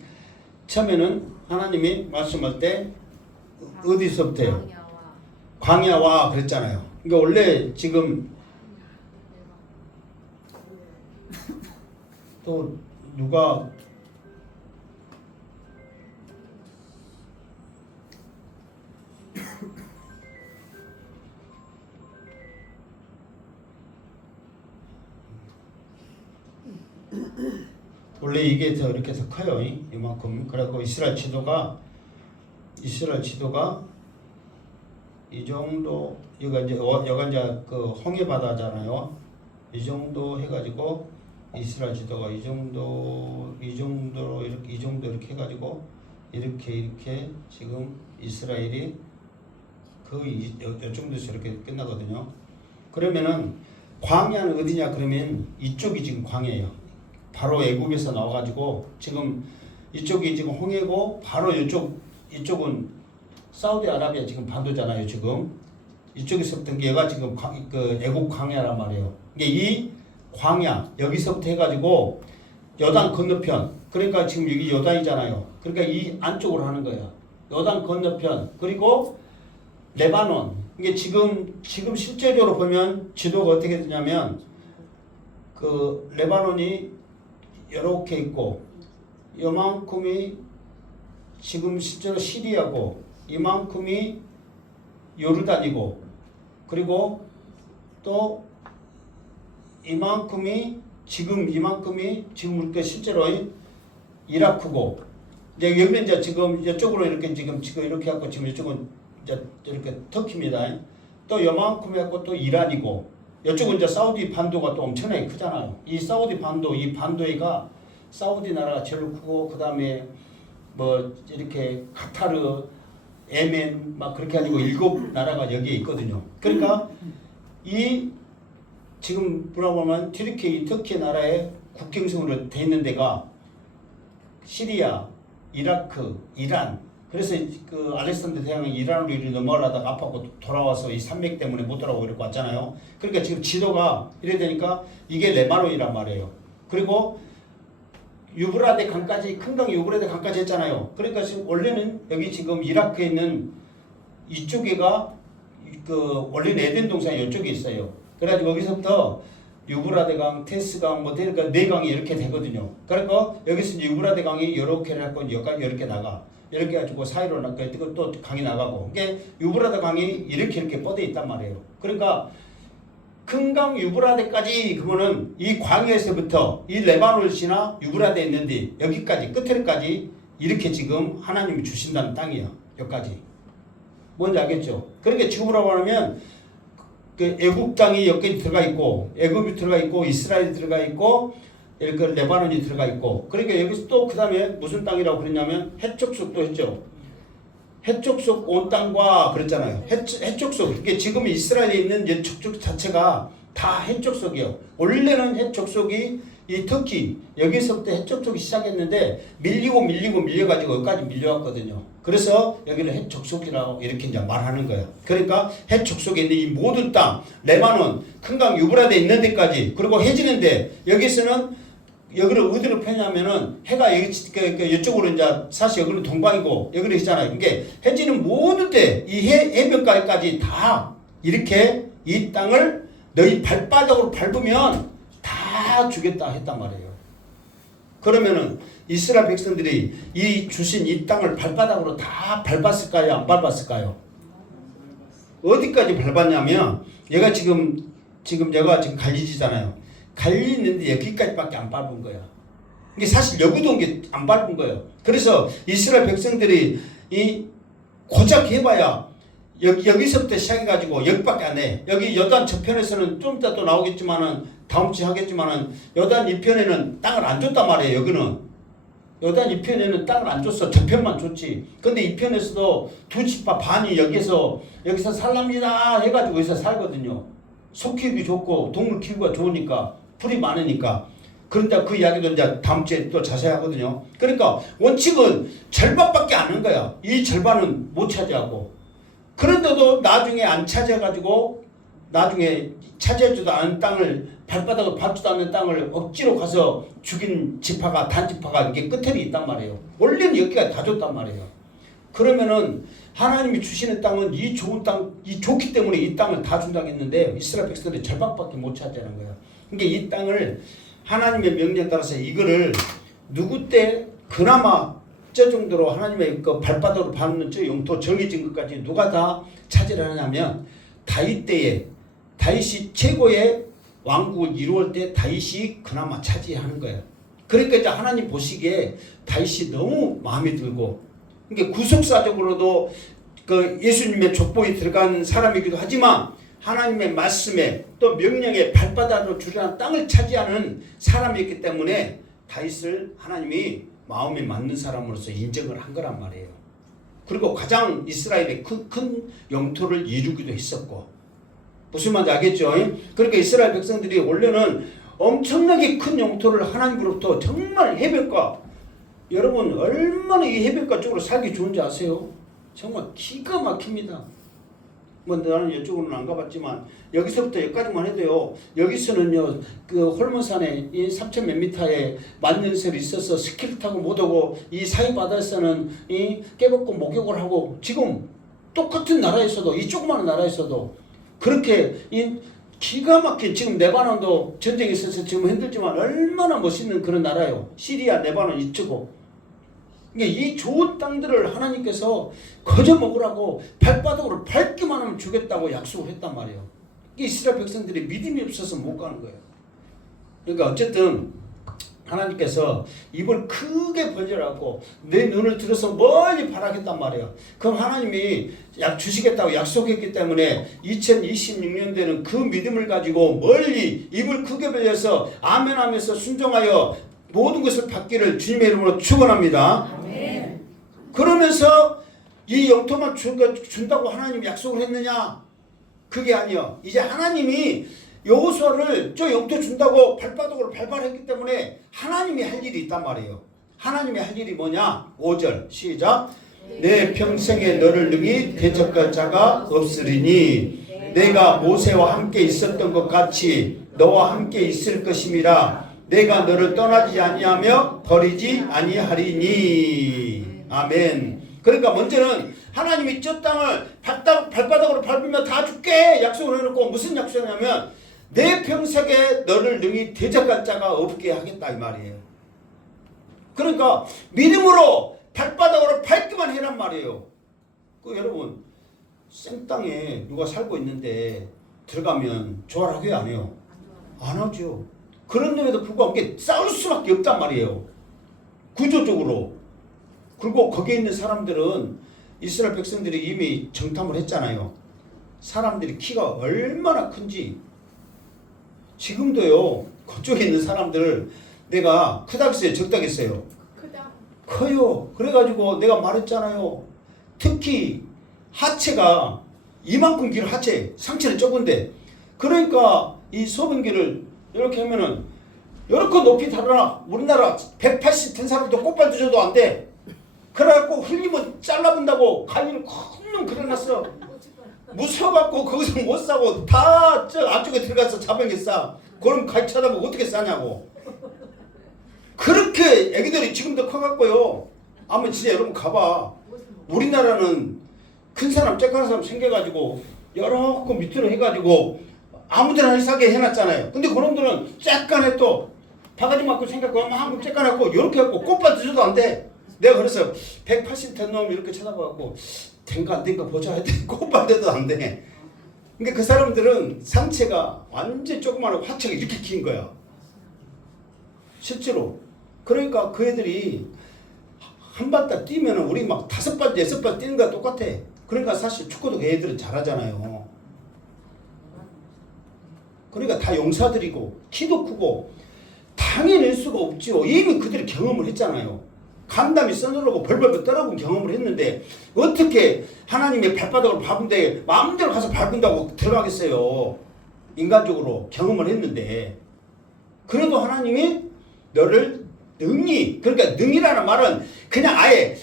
처음에는 하나님이 말씀할 때 어디서부터요? 광야와 그랬잖아요. 그러니까 원래 지금 또 누가 원래 이게 더 이렇게 더 커요. 이만큼. 그래서 이스라엘 지도가 이 정도, 여기가 이제 그 홍해 바다잖아요. 이 정도 해가지고 이스라엘 지도가 이 정도로 이렇게 해가지고 이렇게 지금 이스라엘이 거의 이 정도에서 이렇게 끝나거든요. 그러면은 광야는 어디냐 그러면 이쪽이 지금 광야예요. 바로 애굽에서 나와가지고 지금 이쪽이 지금 홍해고 바로 이쪽은 사우디아라비아 지금 반도잖아요. 지금 이쪽에서부터 얘가 지금 그 애굽 광야란 말이에요. 이게 이 광야 여기서부터 해가지고 요단 건너편, 그러니까 지금 여기 요단이잖아요. 그러니까 이 안쪽으로 하는 거야. 요단 건너편, 그리고 레바논. 이게 지금 실제적으로 보면 지도가 어떻게 되냐면 그 레바논이 이렇게 있고 요만큼이 지금 실제로 시리아고 이만큼이 요르단이고, 그리고 또 이만큼이 지금 우리가 실제로 이라크고, 이제 여기는 이제 지금 이쪽으로 이렇게 지금 이렇게 하고 지금 이쪽은 이제 이렇게 터키입니다. 또 요만큼 해갖고 또 이란이고, 이쪽은 이제 사우디 반도가 또 엄청나게 크잖아요. 이 사우디 반도, 이 반도가 사우디 나라가 제일 크고, 그 다음에 뭐 이렇게 카타르, 예멘 막 그렇게 아니고 7나라가 여기에 있거든요. 그러니까 이 지금 뭐라고 하면 터키 나라의 국경선으로 돼 있는 데가 시리아, 이라크, 이란. 그래서 그 알렉산더 대왕이 이란으로 이리 넘어가다가 아파고 돌아와서 이 산맥 때문에 못 돌아오고 이렇게 왔잖아요. 그러니까 지금 지도가 이래 되니까 이게 레바논이란 말이에요. 그리고 유브라데 강까지, 큰 강 유브라데 강까지 했잖아요. 그러니까 지금 원래는 여기 지금 이라크에 있는 이쪽에가 그 원래는 에덴 동산 이쪽에 있어요. 그래가지고 여기서부터 유브라데 강, 테스 강, 뭐 그러니까 네 강이 이렇게 되거든요. 그러니까 여기서 이제 유브라데 강이 이렇게 해갖고 여기까지 이렇게 나가. 이렇게 해가지고 사이로 나가. 또 강이 나가고. 이게 유브라데 강이 이렇게 뻗어 있단 말이에요. 그러니까 큰 강 유브라데까지 그거는 이 광야에서부터 이 레바논이나 유브라데 있는데 여기까지 끝에까지 이렇게 지금 하나님이 주신다는 땅이에요. 여기까지. 뭔지 알겠죠? 그러니까 지금으로 말하면 그 애국 땅이 여기 들어가 있고, 애굽이 들어가 있고, 이스라엘이 들어가 있고, 이렇게 레바논이 들어가 있고, 그러니까 여기서 또 그 다음에 무슨 땅이라고 그랬냐면 해족속도 했죠. 해족속 온 땅과 그랬잖아요. 해족속. 그러니까 지금 이스라엘에 있는 해족속 자체가 다 해족속이에요. 원래는 해족속이 이 터키 여기서부터 해족속이 시작했는데 밀려가지고 여기까지 밀려왔거든요. 그래서 여기는 해족속이라고 이렇게 이제 말하는 거예요. 그러니까 해족속에 있는 이 모든 땅, 레바논, 큰강 유브라데 있는 데까지, 그리고 해지는데 여기서는 여기를 어디로 펴냐면은 해가 여기 이쪽으로 이제 사실 여기는 동방이고 여기는 있잖아요. 그러니까 해지는 모든 데 이 해변가까지 다 이렇게 이 땅을 너희 발바닥으로 밟으면 다 주겠다 했단 말이에요. 그러면은 이스라엘 백성들이 이 주신 이 땅을 발바닥으로 다 밟았을까요? 안 밟았을까요? 어디까지 밟았냐면 얘가 지금 갈리지잖아요. 갈리는데 여기까지밖에 안 밟은 거야. 이게 사실 여기도 안 밟은 거예요. 그래서 이스라엘 백성들이 이 고작 해봐야 여기서부터 시작해가지고 여기밖에 안 해. 여기 여단 저편에서는 좀 이따 또 나오겠지만은 다음 주에 하겠지만은 여단 이편에는 땅을 안 줬단 말이에요. 여기는 여단 이편에는 땅을 안 줬어. 저편만 줬지. 근데 이편에서도 두 지파 반이 여기서 살랍니다 해가지고 여기서 살거든요. 소 키우기 좋고 동물 키우기가 좋으니까, 풀이 많으니까. 그런데 그 이야기도 이제 다음 주에 또 자세히 하거든요. 그러니까 원칙은 절반밖에 안 한 거야. 이 절반은 못 차지하고. 그런데도 나중에 안 차지해가지고 나중에 차지하지도 않은 땅을, 발바닥을 밟지도 않는 땅을 억지로 가서 죽인 지파가, 단지파가 이게 끝에 있단 말이에요. 원래는 여기가 다 줬단 말이에요. 그러면은 하나님이 주시는 땅은 이 좋은 땅, 이 좋기 때문에 이 땅을 다 준다고 했는데 이스라엘 백성들이 절반밖에 못 차지하는 거예요. 그러니까 이 땅을 하나님의 명령에 따라서 이거를 누구 때 그나마 저 정도로 하나님의 그 발바닥으로 밟는 저 영토 정해진 것까지 누가 다 차지를 하냐면 다윗 때에, 다윗이 최고의 왕국을 이루을 때 다윗이 그나마 차지하는 거예요. 그러니까 이제 하나님 보시기에 다윗이 너무 마음에 들고, 그러니까 구속사적으로도 그 예수님의 족보에 들어간 사람이기도 하지만 하나님의 말씀에 또 명령에 발바닥으로 주려는 땅을 차지하는 사람이었기 때문에 다윗을 하나님이 마음에 맞는 사람으로서 인정을 한 거란 말이에요. 그리고 가장 이스라엘의 큰 영토를 이루기도 했었고. 무슨 말인지 알겠죠? 그러니까 이스라엘 백성들이 원래는 엄청나게 큰 영토를 하나님으로부터 정말 해변가, 여러분 얼마나 이 해변가 쪽으로 살기 좋은지 아세요? 정말 기가 막힙니다. 뭐 나는 이쪽으로는 안 가봤지만 여기서부터 여기까지만 해도요. 여기서는요 그 홀몬산에 이 3,000 몇 미터에 만년설이 있어서 스키를 타고 못 오고, 이 사이바다에서는 이 깨벗고 목욕을 하고, 지금 똑같은 나라에서도, 이 조그마한 나라에서도 그렇게 이 기가 막힌, 지금 레바논도 전쟁이 있어서 지금 힘들지만 얼마나 멋있는 그런 나라예요. 시리아, 레바논 이쪽고. 그러니까 이 좋은 땅들을 하나님께서 거저 먹으라고 발바닥으로 밟기만 하면 주겠다고 약속을 했단 말이에요. 이스라엘 백성들이 믿음이 없어서 못 가는 거예요. 그러니까 어쨌든 하나님께서 입을 크게 벌려갖고 내 눈을 들어서 멀리 바라겠단 말이에요. 그럼 하나님이 주시겠다고 약속했기 때문에 2026년도에는 그 믿음을 가지고 멀리 입을 크게 벌려서 아멘 하면서 순종하여 모든 것을 받기를 주님의 이름으로 축원합니다. 아멘. 그러면서 이 영토만 준다고 하나님이 약속을 했느냐? 그게 아니요. 이제 하나님이 여호수아를 저 영토 준다고 발바닥으로 발발했기 때문에 하나님이 할 일이 있단 말이에요. 하나님이 할 일이 뭐냐? 5절 시작. 내 평생에 너를 능히 대적할 자가 없으리니 내가 모세와 함께 있었던 것 같이 너와 함께 있을 것임이라. 내가 너를 떠나지 아니하며 버리지 아니하리니. 아멘. 그러니까 먼저는 하나님이 저 땅을 발바닥으로 밟으면 다 줄게 약속을 해놓고 무슨 약속이냐면 내 평생에 너를 능히 대적할 자가 없게 하겠다 이 말이에요. 그러니까 믿음으로 발바닥으로 밟기만 해란 말이에요. 여러분 생땅에 누가 살고 있는데 들어가면 좋아하게 안 해요? 안 하죠. 그런데도 불구하고 싸울 수밖에 없단 말이에요. 구조적으로. 그리고 거기에 있는 사람들은 이스라엘 백성들이 이미 정탐을 했잖아요. 사람들이 키가 얼마나 큰지. 지금도요. 그쪽에 있는 사람들을 내가 크다겠어요? 적다겠어요? 크다. 커요. 그래가지고 내가 말했잖아요. 특히 하체가 이만큼 길 하체, 상체는 적은데 그러니까 이 소변기를 이렇게 하면은 이렇게 높이 달아나. 우리나라 180 된 사람도 꽃발 드셔도 안 돼. 그래갖고 흘리면 잘라본다고 관리를 큰 그려놨어. 무서워갖고 거기서 못 사고 다 저 안쪽에 들어가서 자병에 싸. 그럼 같이 찾아보고 어떻게 싸냐고. 그렇게 애기들이 지금도 커갖고요. 아마 진짜 여러분 가봐. 우리나라는 큰 사람 쬐깐 사람 생겨가지고 여러 거 밑으로 해가지고 아무데나 싸게 해놨잖아요. 근데 그놈들은 쬐깐해 또 바가지 맞고 생각하고 한국 쬐깐하고 이렇게 해갖고 꽃밭 드셔도 안 돼. 내가 그래서 180된 놈 이렇게 쳐다봐갖고 된가 안 된가 보자 했더니 꽃밭에도 안 돼. 그러니까 그 사람들은 상체가 완전 조그마하고 하체가 이렇게 긴 거야. 실제로. 그러니까 그 애들이 한 발 딱 뛰면 우리 막 5발, 6발 뛰는 거랑 똑같아. 그러니까 사실 축구도 그 애들은 잘하잖아요. 그러니까 다 용사들이고 키도 크고 당해낼 수가 없죠. 이미 그들이 경험을 했잖아요. 간담이 써누르고 벌벌벌 떨어본 경험을 했는데 어떻게 하나님의 발바닥을 밟은데 마음대로 가서 밟은다고 들어가겠어요. 인간적으로 경험을 했는데 그래도 하나님이 너를 능히, 그러니까 능이라는 말은 그냥 아예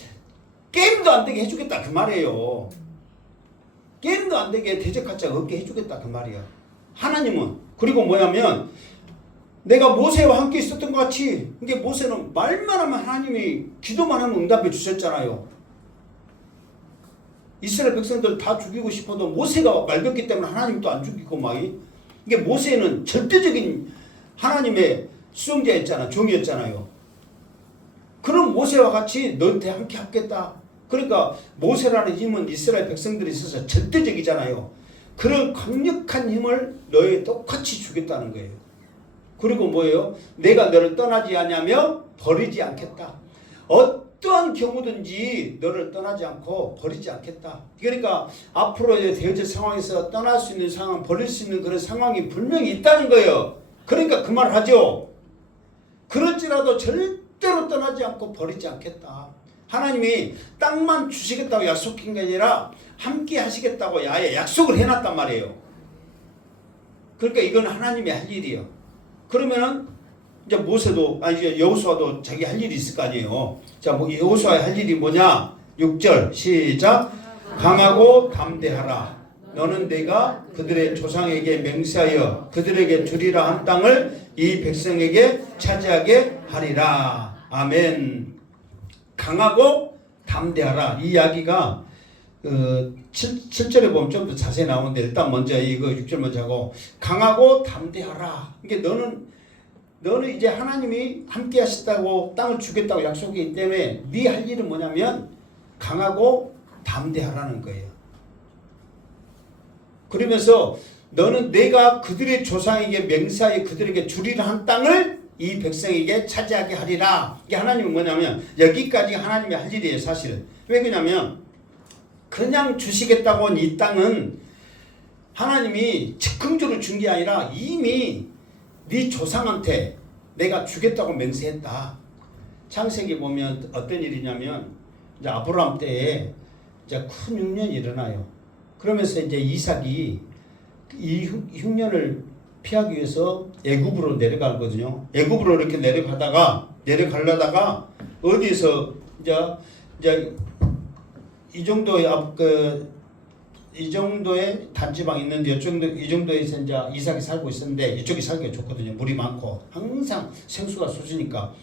게임도 안 되게 해주겠다 그 말이에요. 게임도 안 되게 대적할 자가 없게 해주겠다 그 말이야. 하나님은. 그리고 뭐냐면 내가 모세와 함께 있었던 것 같이, 이게 모세는 말만 하면 하나님이 기도만 하면 응답해 주셨잖아요. 이스라엘 백성들 다 죽이고 싶어도 모세가 맑았기 때문에 하나님도 안 죽이고 막. 이게 모세는 절대적인 하나님의 수용자였잖아, 종이었잖아요. 그럼 모세와 같이 너한테 함께 하겠다. 그러니까 모세라는 힘은 이스라엘 백성들이 있어서 절대적이잖아요. 그런 강력한 힘을 너에게 똑같이 주겠다는 거예요. 그리고 뭐예요? 내가 너를 떠나지 않냐며 버리지 않겠다. 어떠한 경우든지 너를 떠나지 않고 버리지 않겠다. 그러니까 앞으로 되어질 상황에서 떠날 수 있는 상황, 버릴 수 있는 그런 상황이 분명히 있다는 거예요. 그러니까 그 말을 하죠. 그럴지라도 절대로 떠나지 않고 버리지 않겠다. 하나님이 땅만 주시겠다고 약속한 게 아니라 함께 하시겠다고 아예 약속을 해놨단 말이에요. 그러니까 이건 하나님이 할 일이에요. 그러면은 이제 모세도 이제 여호수아도 자기 할 일이 있을 거 아니에요. 자, 뭐 여호수아의 할 일이 뭐냐? 6절 시작. 강하고 담대하라. 너는 내가 그들의 조상에게 맹세하여 그들에게 주리라 한 땅을 이 백성에게 차지하게 하리라. 아멘. 강하고 담대하라. 이 이야기가 7절에 보면 좀 더 자세히 나오는데 일단 먼저 이거 6절 먼저 하고 강하고 담대하라. 이게 너는 너는 이제 하나님이 함께 하셨다고 땅을 주겠다고 약속이기 때문에 네 할 일은 뭐냐면 강하고 담대하라는 거예요. 그러면서 너는 내가 그들의 조상에게 맹세하여 그들에게 주리라 한 땅을 이 백성에게 차지하게 하리라. 이게 하나님은 뭐냐면 여기까지 하나님의 할 일이에요. 사실은. 왜 그러냐면 그냥 주시겠다고 한 이 땅은 하나님이 즉흥적으로 준 게 아니라 이미 네 조상한테 내가 주겠다고 맹세했다. 창세기 보면 어떤 일이냐면 이제 아브라함 때에 이제 큰 흉년이 일어나요. 그러면서 이제 이삭이 이 흉년을 피하기 위해서 애굽으로 내려가거든요. 애굽으로 이렇게 내려가려다가 어디에서 이제 이 정도의 이 정도의 단지방 있는데 이 정도에서 이제 이삭이 살고 있었는데 이쪽이 살기가 좋거든요. 물이 많고 항상 생수가 쏟으니까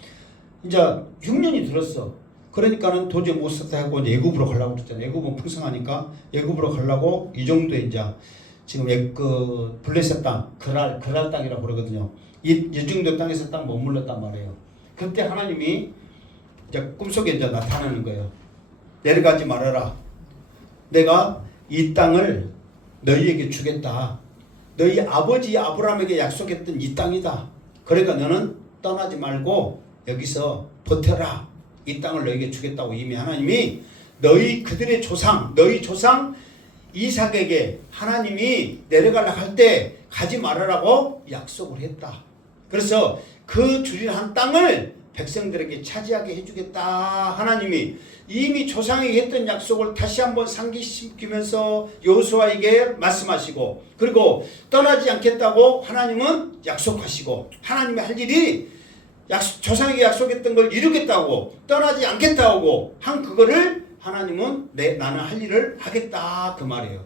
이제 흉년이 들었어. 그러니까는 도저히 못 살다 하고 애굽으로 가려고 그랬잖아요. 애굽은 풍성하니까 애굽으로 가려고 이 정도에 이제 지금 그 블레셋 땅, 그랄 땅이라고 그러거든요. 이 정도 땅에서 딱 머물렀단 말이에요. 그때 하나님이 이제 꿈속에 이제 나타나는 거예요. 내려가지 말아라. 내가 이 땅을 너희에게 주겠다. 너희 아버지 아브라함에게 약속했던 이 땅이다. 그러니까 너는 떠나지 말고 여기서 버텨라. 이 땅을 너희에게 주겠다고 이미 하나님이 너희 조상 이삭에게 하나님이 내려가려고 할 때 가지 말아라고 약속을 했다. 그래서 그 주리라 한 땅을 백성들에게 차지하게 해주겠다. 하나님이 이미 조상에게 했던 약속을 다시 한번 상기시키면서 여호수아에게 말씀하시고 그리고 떠나지 않겠다고 하나님은 약속하시고 하나님의 할 일이 조상에게 약속했던 걸 이루겠다고 떠나지 않겠다고 한 그거를 하나님은 나는 할 일을 하겠다 그 말이에요.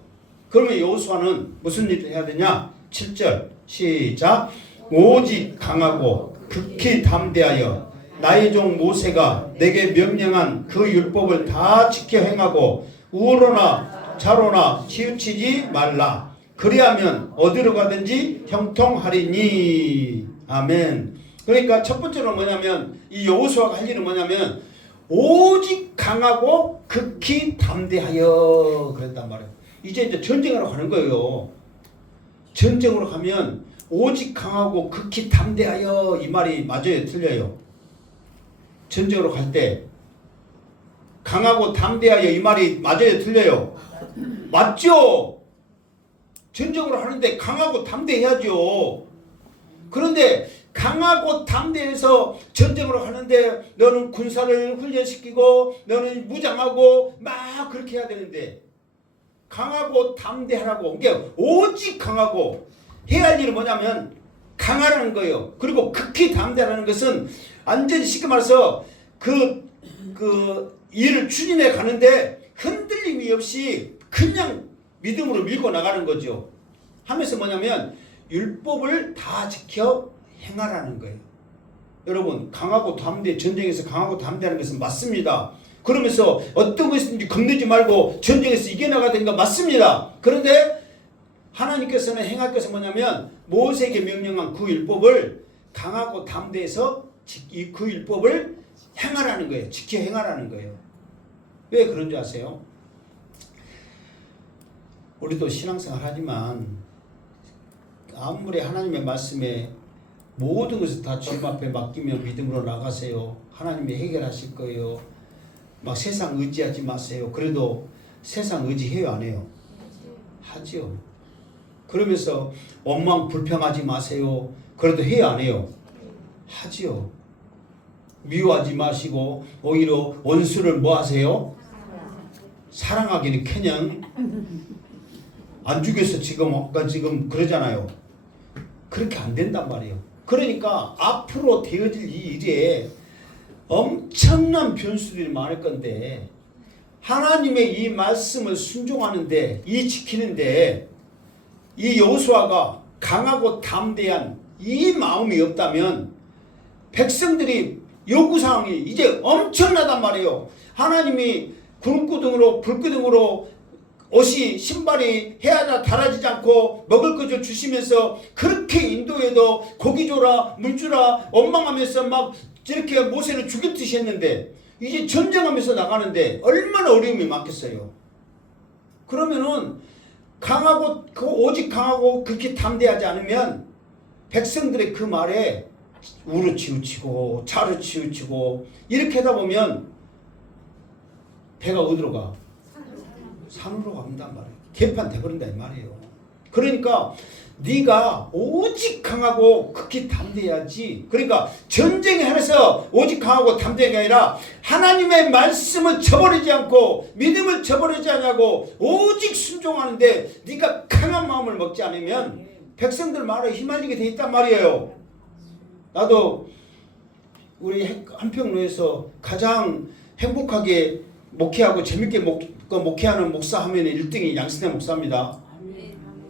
그러면 여호수아는 무슨 일을 해야 되냐? 7절 시작. 오직 강하고 극히 담대하여 나의 종 모세가 내게 명령한 그 율법을 다 지켜 행하고 우로나 좌로나 치우치지 말라. 그리하면 어디로 가든지 형통하리니. 아멘. 그러니까 첫 번째로 뭐냐면 이 여호수아가 할 일은 뭐냐면 오직 강하고 극히 담대하여 그랬단 말이에요. 이제 전쟁하러 가는 거예요. 전쟁으로 가면 오직 강하고 극히 담대하여 이 말이 맞아요, 틀려요? 전쟁으로 갈 때 강하고 담대하여 이 말이 맞아요, 틀려요? 맞죠? 전쟁으로 하는데 강하고 담대해야죠. 그런데 강하고 담대해서 전쟁으로 하는데 너는 군사를 훈련시키고 너는 무장하고 막 그렇게 해야 되는데 강하고 담대하라고. 그러니까 오직 강하고 해야 할 일은 뭐냐면 강하라는 거예요. 그리고 극히 담대하라는 것은 완전히 쉽게 말해서 그 일을 추진해 가는데 흔들림이 없이 그냥 믿음으로 밀고 나가는 거죠. 하면서 뭐냐면 율법을 다 지켜 행하라는 거예요. 여러분 강하고 담대 전쟁에서 강하고 담대하는 것은 맞습니다. 그러면서 어떤 것이든지 겁내지 말고 전쟁에서 이겨나가야 되는 거 맞습니다. 그런데 하나님께서는 행할 것은 뭐냐면 모세에게 명령한 그 율법을 강하고 담대해서 그 율법을 행하라는 거예요. 지켜 행하라는 거예요. 왜 그런 줄 아세요? 우리도 신앙생활 하지만 아무리 하나님의 말씀에 모든 것을 다 주님 앞에 맡기면 믿음으로 나가세요. 하나님이 해결하실 거예요. 막 세상 의지하지 마세요. 그래도 세상 의지해요, 안 해요? 하죠. 그러면서 원망 불평하지 마세요. 그래도 해요, 안 해요? 하죠. 미워하지 마시고 오히려 원수를 뭐 하세요? 사랑하기는 그냥 안 죽여서 지금 그러잖아요. 그렇게 안 된단 말이에요. 그러니까 앞으로 되어질 이 일에 엄청난 변수들이 많을 건데 하나님의 이 말씀을 순종하는데 이 지키는데 이 여호수아가 강하고 담대한 이 마음이 없다면 백성들이 요구사항이 이제 엄청나단 말이에요. 하나님이 구름구름으로 불구름으로 옷이 신발이 해하나 달아지지 않고 먹을 것 좀 주시면서 그렇게 인도에도 고기 줘라 물 주라 원망하면서 막 저렇게 모세를 죽였듯이 했는데 이제 전쟁하면서 나가는데 얼마나 어려움이 많겠어요. 그러면은 강하고 오직 강하고 그렇게 담대하지 않으면 백성들의 그 말에 우로 치우치고 차로 치우치고 이렇게 하다 보면 배가 어디로 가? 산으로 간단 말이에요. 개판 돼버린다 이 말이에요. 그러니까 네가 오직 강하고 극히 담대해야지. 그러니까 전쟁에 한해서 오직 강하고 담대한 게 아니라 하나님의 말씀을 저버리지 않고 믿음을 저버리지 않냐고 오직 순종하는데 네가 강한 마음을 먹지 않으면 백성들 말에 휘말리게 돼 있단 말이에요. 나도 우리 한평로에서 가장 행복하게 목회하고 재밌게 목회하는 목사 하면 1등이 양승태 목사입니다.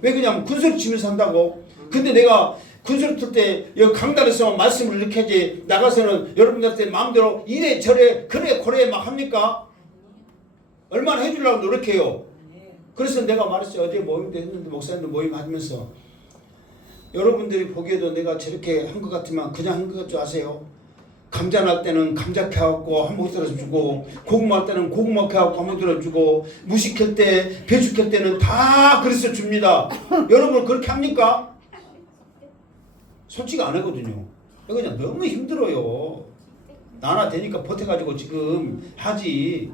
왜 그냥 군소리 치면서 한다고? 근데 내가 군소리 틀 때 여기 강단에서 말씀을 이렇게 하지 나가서는 여러분들한테 마음대로 이래 저래 그래 고래 막 합니까? 얼마나 해주려고 노력해요. 그래서 내가 말했어요. 어제 모임도 했는데 목사님들 모임 하면서 여러분들이 보기에도 내가 저렇게 한 것 같지만 그냥 한 것 줄 아세요? 감자 날 때는 감자 캐갖고 한 목 들어주고 고구마 할 때는 고구마 캐갖고 한 목 들어주고 무식 캘 때 배추 캘 때는 다 그래서 줍니다. 여러분 그렇게 합니까? 솔직히 안 하거든요. 그냥 너무 힘들어요. 나나 되니까 버텨가지고 지금 하지.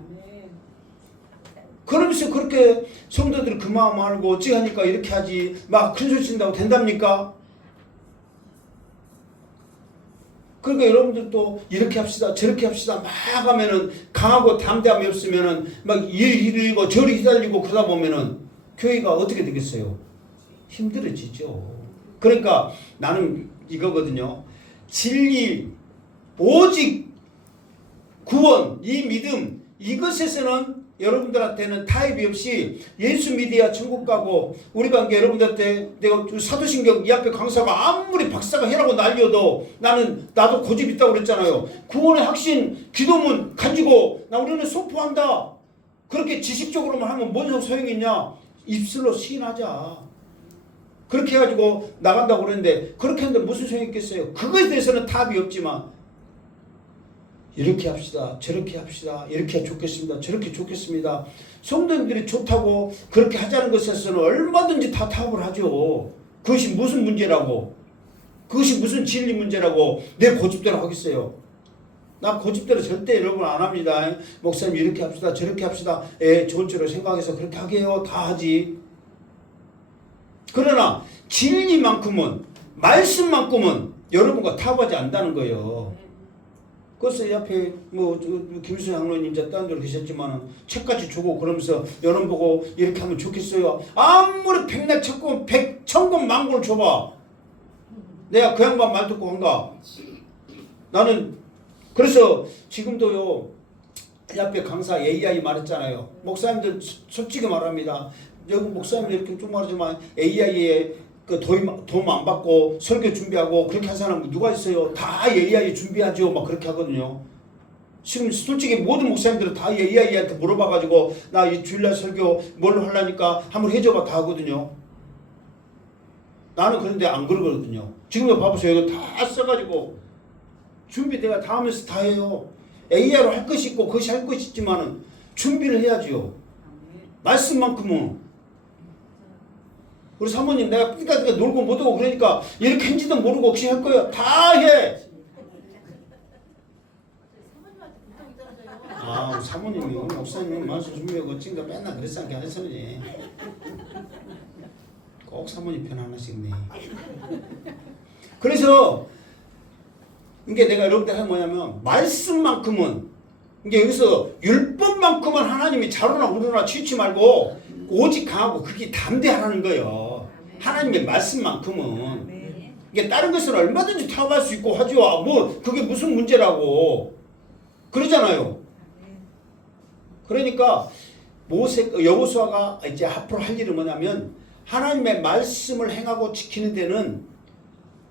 그러면서 그렇게 성도들이 그 마음 알고 어찌 하니까 이렇게 하지 막 큰소리 친다고 된답니까? 그러니까 여러분들도 이렇게 합시다 저렇게 합시다 막 하면은 강하고 담대함이 없으면은 막 이리 휘둘리고 저리 휘달리고 그러다 보면은 교회가 어떻게 되겠어요? 힘들어지죠. 그러니까 나는 이거거든요. 진리 오직 구원 이 믿음 이것에서는 여러분들한테는 타협이 없이 예수 믿어야 천국 가고 우리 관계 여러분들한테 내가 사도신경 이 앞에 강사가 아무리 박사가 해라고 날려도 나도 고집 있다고 그랬잖아요. 구원의 확신 기도문 가지고 우리는 소포한다. 그렇게 지식적으로만 하면 뭔 소용이 있냐. 입술로 시인하자. 그렇게 해가지고 나간다고 그랬는데 그렇게 하는데 무슨 소용이 있겠어요. 그거에 대해서는 답이 없지만 이렇게 합시다 저렇게 합시다 이렇게 좋겠습니다 저렇게 좋겠습니다. 성도님들이 좋다고 그렇게 하자는 것에서는 얼마든지 다 타협을 하죠. 그것이 무슨 문제라고 그것이 무슨 진리 문제라고 내 고집대로 하겠어요. 나 고집대로 절대 여러분 안 합니다. 목사님 이렇게 합시다 저렇게 합시다 좋은 줄로 생각해서 그렇게 하게요. 다 하지. 그러나 진리만큼은 말씀만큼은 여러분과 타협하지 않는다는 거예요. 그래서 이 앞에 김수영 장로님 이제 딴 데로 계셨지만 책까지 주고 그러면서 여러분 보고 이렇게 하면 좋겠어요. 아무리 백날 천권 백천권 만권을 줘봐. 내가 그 양반 말 듣고 한가? 나는 그래서 지금도요 이 앞에 강사 AI 말했잖아요. 목사님들 솔직히 말합니다. 여기 목사님들 이렇게 좀 말하지만 AI에 그 도움 안 받고 설교 준비하고 그렇게 한 사람 누가 있어요? 다 AI 준비하죠. 막 그렇게 하거든요. 지금 솔직히 모든 목사님들은 다 AI한테 물어봐가지고 나 이 주일날 설교 뭘로 하려니까 한번 해줘봐 다 하거든요. 나는 그런데 안 그러거든요. 지금도 봐보세요. 이거 다 써가지고 준비 내가 다 하면서 다 해요. AI로 할 것이 있고 그것이 할 것이 있지만은 준비를 해야지요. 말씀만큼은. 우리 사모님 내가 삐까삐까 놀고 못하고 그러니까 이렇게 한지도 모르고 혹시 할 거야. 다 해. 아 우리 사모님이 우리 목사님이 말씀 준비하고 어쩐가 맨날 그랬어 안 했었니. 꼭 사모님 편 하나씩 내. 그래서 이게 내가 여러분들 하는 뭐냐면 말씀만큼은 이게 여기서 율법만큼은 하나님이 자로나 우로나 취치 말고 오직 강하고 그게 담대하라는 거예요. 하나님의 말씀만큼은. 이게 다른 것은 얼마든지 타협할 수 있고 하죠. 뭐 그게 무슨 문제라고 그러잖아요. 그러니까 여호수아가 이제 앞으로 할 일은 뭐냐면 하나님의 말씀을 행하고 지키는 데는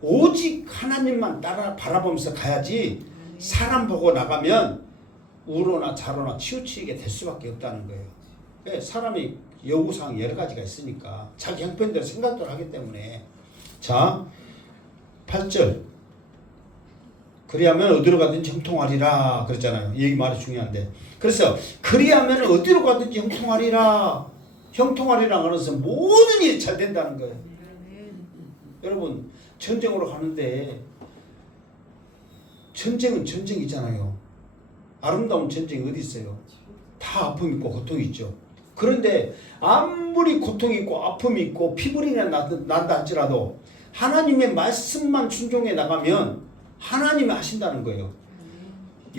오직 하나님만 따라 바라보면서 가야지 사람 보고 나가면 우로나 자로나 치우치게 될 수밖에 없다는 거예요. 사람이 요구사항 여러 가지가 있으니까 자기 형편대로 생각도 하기 때문에. 자 8절 그리하면 어디로 가든지 형통하리라 그랬잖아요. 이 말이 중요한데, 그래서 그리하면 어디로 가든지 형통하리라, 형통하리라 그래서 모든 일이 잘 된다는 거예요. 여러분 전쟁으로 가는데 전쟁은 전쟁이잖아요. 아름다운 전쟁이 어디 있어요? 다 아픔이 있고 고통이 있죠. 그런데 아무리 고통이 있고 아픔이 있고 피부리가 난다 할지라도 하나님의 말씀만 순종해 나가면 하나님이 하신다는 거예요.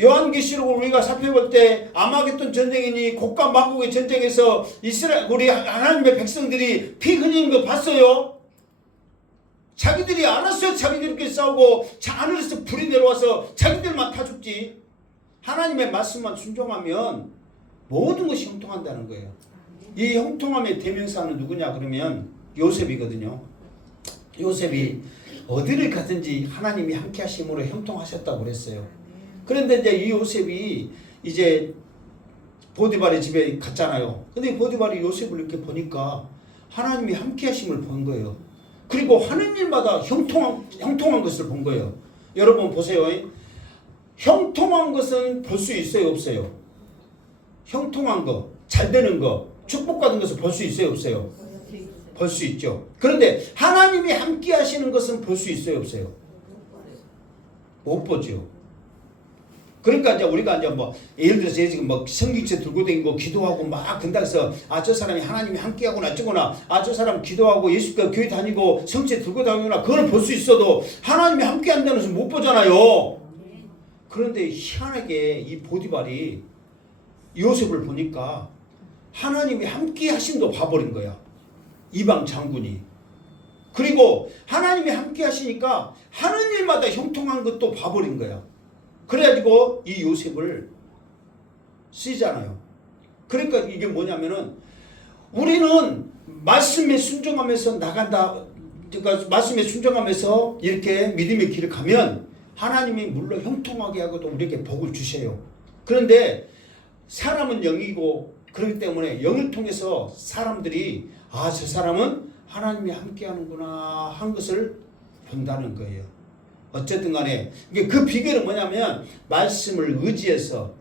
요한계시록을 우리가 살펴볼 때 아마겟돈 전쟁이니 곡과 마곡의 전쟁에서 이스라엘 우리 하나님의 백성들이 피 흘리는 거 봤어요? 자기들이 알았어요. 자기들끼리 싸우고 하늘에서 불이 내려와서 자기들만 타 죽지. 하나님의 말씀만 순종하면 모든 것이 형통한다는 거예요. 이 형통함의 대명사는 누구냐 그러면 요셉이거든요. 요셉이 어디를 가든지 하나님이 함께 하심으로 형통하셨다고 그랬어요. 그런데 이제 이 요셉이 이제 보디발의 집에 갔잖아요. 근데 보디발이 요셉을 이렇게 보니까 하나님이 함께 하심을 본 거예요. 그리고 하는 일마다 형통한 것을 본 거예요. 여러분 보세요. 형통한 것은 볼 수 있어요, 없어요? 형통한 거, 잘 되는 거, 축복받은 것을 볼 수 있어요, 없어요? 볼 수 있죠. 그런데 하나님이 함께 하시는 것은 볼 수 있어요, 없어요? 못 보죠. 그러니까 이제 우리가 이제 뭐 예를 들어서 지금 뭐 성경책 들고 다니고 기도하고 막 근다해서 저 사람이 하나님이 함께하거나 어쩌거나 저 사람 기도하고 예수가 교회 다니고 성책 들고 다니거나 그걸 볼 수 있어도 하나님이 함께한다는 것은 못 보잖아요. 그런데 희한하게 이 보디발이 요셉을 보니까 하나님이 함께 하심도 봐버린 거야. 이방 장군이. 그리고 하나님이 함께 하시니까 하는 일마다 형통한 것도 봐버린 거야. 그래가지고 이 요셉을 쓰잖아요. 그러니까 이게 뭐냐면은 우리는 말씀에 순종하면서 나간다. 그러니까 말씀에 순종하면서 이렇게 믿음의 길을 가면 하나님이 물론 형통하게 하고 또 우리에게 복을 주셔요. 그런데 사람은 영이고 그렇기 때문에 영을 통해서 사람들이 저 사람은 하나님이 함께 하는구나 한 것을 본다는 거예요. 어쨌든 간에 그 비결은 뭐냐면 말씀을 의지해서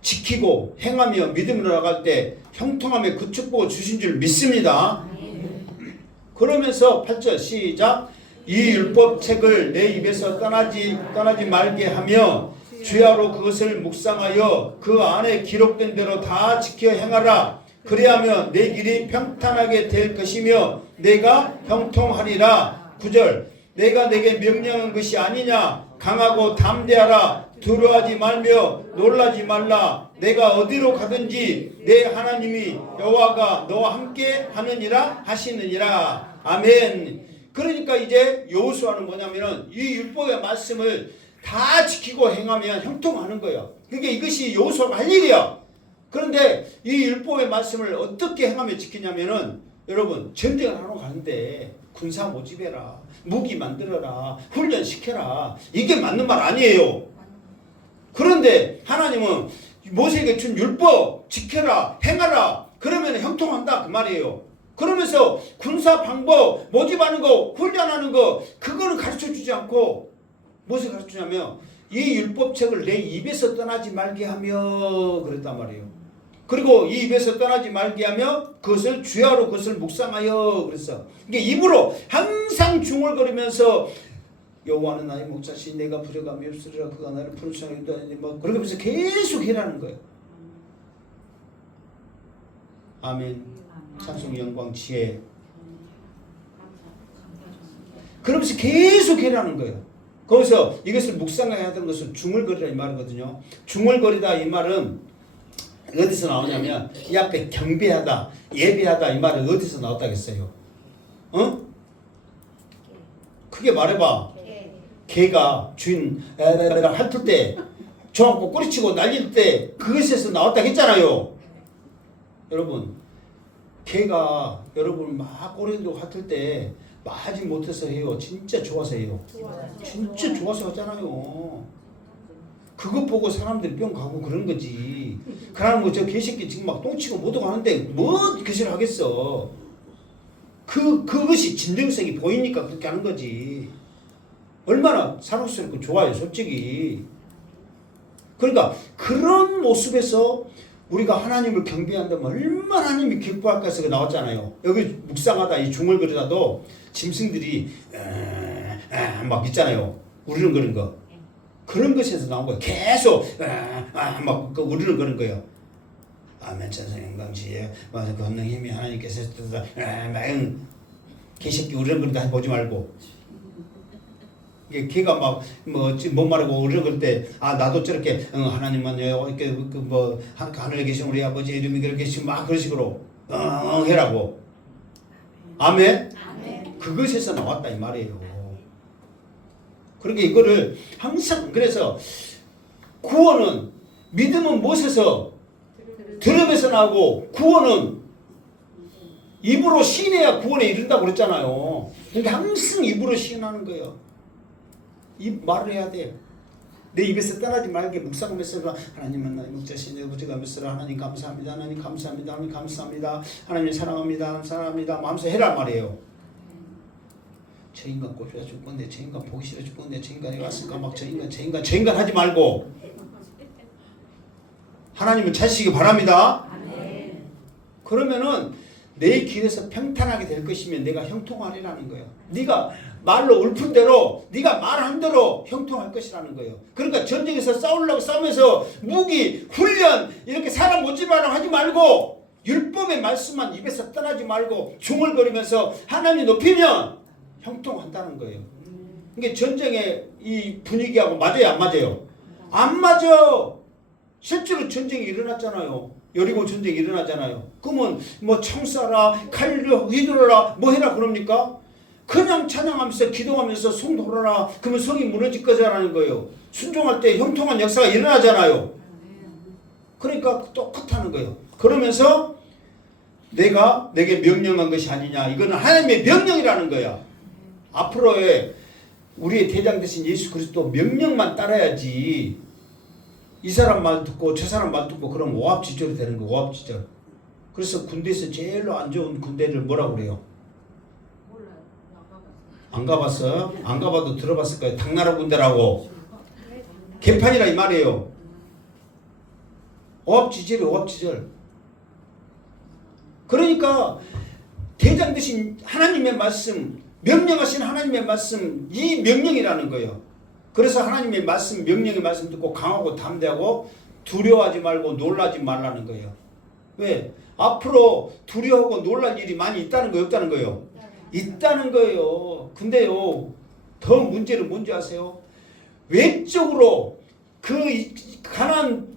지키고 행하며 믿음으로 나갈 때 형통함에 그 축복을 주신 줄 믿습니다. 그러면서 8절 시작. 이 율법책을 내 입에서 떠나지 말게 하며 주야로 그것을 묵상하여 그 안에 기록된 대로 다 지켜 행하라. 그리하면 내 길이 평탄하게 될 것이며 내가 형통하리라. 9절 내가 내게 명령한 것이 아니냐. 강하고 담대하라. 두려워하지 말며 놀라지 말라. 내가 어디로 가든지 내 하나님이 여호와가 너와 함께 하느니라 하시느니라. 아멘. 그러니까 이제 여호수아는 뭐냐면은 이 율법의 말씀을 다 지키고 행하면 형통하는 거예요. 그러니까 이것이 여호수아가 할 일이야. 그런데 이 율법의 말씀을 어떻게 행하며 지키냐면은 여러분 전쟁을 하러 가는데 군사 모집해라, 무기 만들어라, 훈련시켜라, 이게 맞는 말 아니에요. 그런데 하나님은 모세에게 준 율법 지켜라, 행하라, 그러면 형통한다 그 말이에요. 그러면서 군사 방법, 모집하는 거, 훈련하는 거 그거는 가르쳐주지 않고 무엇을 가르치냐면 이 율법책을 내 입에서 떠나지 말게 하며 그랬단 말이에요. 그리고 이 입에서 떠나지 말게 하며 그것을 주야로 그것을 묵상하여 그랬어. 이게 입으로 항상 중얼거리면서 여호와는 나의 목자시 내가 부려감이 없으리라 그가 나를 푸른 산에 인도하니 뭐 그러면서 계속 해라는 거예요. 아멘. 찬송 영광 지혜. 그러면서 계속 해라는 거예요. 거기서 이것을 묵상해야 하는 것은 중얼거리라 이 말이거든요. 중얼거리다 이 말은 어디서 나오냐면 이 앞에 경배하다, 예배하다 이 말은 어디서 나왔다겠어요? 크게 말해봐. 개가 주인 핥을 때 조합고 꼬리치고 날릴 때 그것에서 나왔다 했잖아요. 여러분 개가 여러분 막 꼬리도 핥을 때 마지 못해서 해요. 진짜 좋아서 해요. 진짜 좋아서 하잖아요. 그것 보고 사람들이 뿅 가고 그런 거지. 그러는 뭐저 개새끼 지금 막 똥치고 뭐도 하는데 뭐 그짓을 하겠어. 그것이 진정성이 보이니까 그렇게 하는 거지. 얼마나 사랑스럽고 좋아요, 솔직히. 그러니까 그런 모습에서 우리가 하나님을 경배한다면 얼마나 하나님이 기뻐할까 해서 나왔잖아요. 여기 묵상하다 이 중얼거리다도 짐승들이 막 있잖아요. 우르릉거리는 거. 그런 것에서 나온 거예요. 계속 막 우르릉거리는 거예요. 아멘 천상 영광지에 맞아 권능 힘이 하나님께서 막 개새끼 우르릉거리다 보지 말고. 걔가 막 못 말하고 우르릉거릴 때 나도 저렇게 하나님만요 이렇게 뭐 하늘에 계신 우리 아버지 이름이 그렇게 계시면 막 그런 식으로 해라고. 아멘. 그것에서 나왔다 이 말이에요. 그러니까 이거를 항상 그래서 구원은 믿음은 무엇에서 들음에서 나오고 구원은 입으로 시인해야 구원에 이른다고 그랬잖아요. 그러니까 항상 입으로 시인하는 거예요. 입 말을 해야 돼. 내 입에서 떠나지 말게 묵상하면서 하나님 만나니 목자신 아버지가 메스라 하나님 감사합니다. 하나님 감사합니다. 하나님 감사합니다. 하나님 사랑합니다. 사랑합니다. 마음속에 해라 말이에요. 저 인간 꼴보다 죽을 건데 저 인간 보기 싫어 죽을 건데 저 인간이 왔을까 막 저 인간 하지 말고 하나님은 찾으시기 바랍니다. 그러면은 내 길에서 평탄하게 될 것이면 내가 형통하리라는 거예요. 네가 말로 읊은 대로 네가 말한 대로 형통할 것이라는 거예요. 그러니까 전쟁에서 싸우면서 무기, 훈련 이렇게 사람 오지 마라 하지 말고 율법의 말씀만 입에서 떠나지 말고 중얼거리면서 하나님 높이면 형통한다는 거예요. 그러니까 전쟁의 이 분위기하고 맞아요, 안 맞아요? 안 맞아. 실제로 전쟁이 일어났잖아요. 여리고 전쟁이 일어나잖아요. 그러면 뭐 총 쏴라, 칼로 휘두르라, 뭐 해라 그럽니까? 그냥 찬양하면서 기도하면서 성 돌아라. 그러면 성이 무너질 거잖아는 거예요. 순종할 때 형통한 역사가 일어나잖아요. 그러니까 똑같다는 거예요. 그러면서 내게 명령한 것이 아니냐. 이거는 하나님의 명령이라는 거야. 앞으로의 우리의 대장 되신 예수 그리스도 명령만 따라야지. 이 사람 말 듣고 저 사람 말 듣고 그럼 오합지졸이 되는 거. 오합지졸. 그래서 군대에서 제일로 안 좋은 군대를 뭐라고 그래요? 안 가봤어요? 안 가봐도 들어봤을 거예요. 당나라 군대라고. 개판이라 이 말이에요. 오합지졸이 오합지졸. 그러니까 대장 되신 하나님의 말씀, 명령하신 하나님의 말씀, 이 명령이라는 거예요. 그래서 하나님의 말씀, 명령의 말씀 듣고 강하고 담대하고 두려워하지 말고 놀라지 말라는 거예요. 왜? 앞으로 두려워하고 놀랄 일이 많이 있다는 거예요? 없다는 거예요? 있다는 거예요. 근데요, 더 문제는 뭔지 아세요? 외적으로 그 가난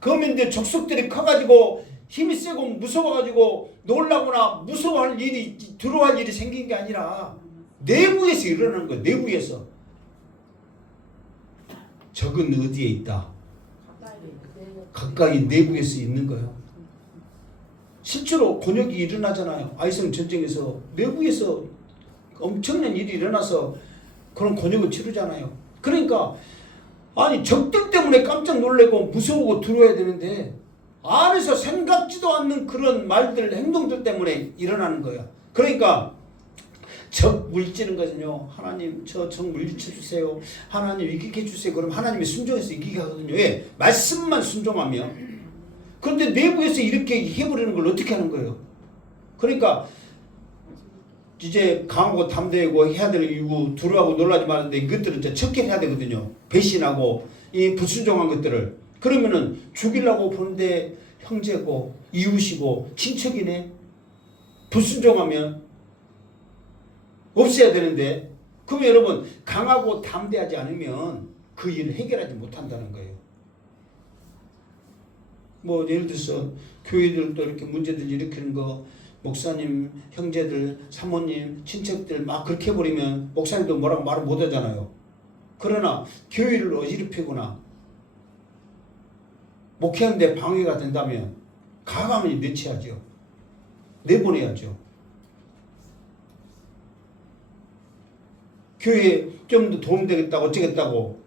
거민들 족속들이 커가지고 힘이 세고 무서워가지고 놀라거나 무서워할 일이 두려워할 일이 생긴 게 아니라 내부에서 일어나는 거예요. 내부에서. 적은 어디에 있다? 가까이 내부에서 있는 거예요. 실제로 곤욕이 일어나잖아요. 아이성 전쟁에서 내부에서 엄청난 일이 일어나서 그런 곤욕을 치르잖아요. 그러니까 아니 적들 때문에 깜짝 놀래고 무서우고 두려워야 되는데 안에서 생각지도 않는 그런 말들, 행동들 때문에 일어나는 거야. 그러니까 적 물리치는 것은요. 하나님 저 적 물리쳐 주세요. 하나님 이기게 해주세요. 그럼 하나님이 순종해서 이기게 하거든요. 왜? 말씀만 순종하면. 그런데 내부에서 이렇게 해버리는 걸 어떻게 하는 거예요? 그러니까 이제 강하고 담대하고 해야 되는 이유 두려워하고 놀라지 말는데 이것들은 이제 척결해야 되거든요. 배신하고 이 불순종한 것들을. 그러면은 죽이려고 보는데 형제고 이웃이고 친척이네. 불순종하면 없애야 되는데 그럼 여러분 강하고 담대하지 않으면 그 일을 해결하지 못한다는 거예요. 뭐 예를 들어서 교회들도 이렇게 문제들 일으키는 거 목사님, 형제들, 사모님, 친척들 막 그렇게 해버리면 목사님도 뭐라고 말을 못하잖아요. 그러나 교회를 어지럽히거나 목회하는데 방해가 된다면 가감히 내치하죠. 내보내야죠. 교회에 좀 더 도움되겠다고 어쩌겠다고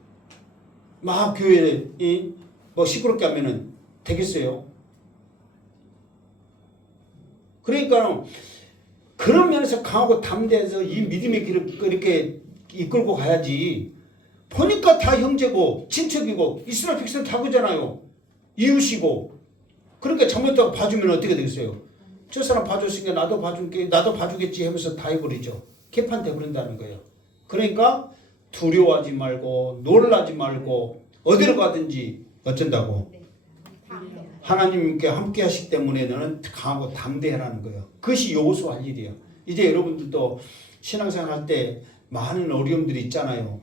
막 교회에 뭐 시끄럽게 하면은 되겠어요? 그러니까 그런 면에서 강하고 담대해서 이 믿음의 길을 이렇게 이끌고 가야지. 보니까 다 형제고 친척이고 이스라엘 백성 다 그잖아요. 이웃이고. 그러니까 잘못하고 봐주면 어떻게 되겠어요? 저 사람 봐줬으니까 나도 봐줄게, 나도 봐주겠지 하면서 다 해버리죠. 개판돼 버린다는 거예요. 그러니까 두려워하지 말고 놀라지 말고 어디로 가든지 어쩐다고? 하나님께 함께 하시기 때문에 너는 강하고 담대하라는 거예요. 그것이 여호수아 할 일이에요. 이제 여러분들도 신앙생활 할 때 많은 어려움들이 있잖아요.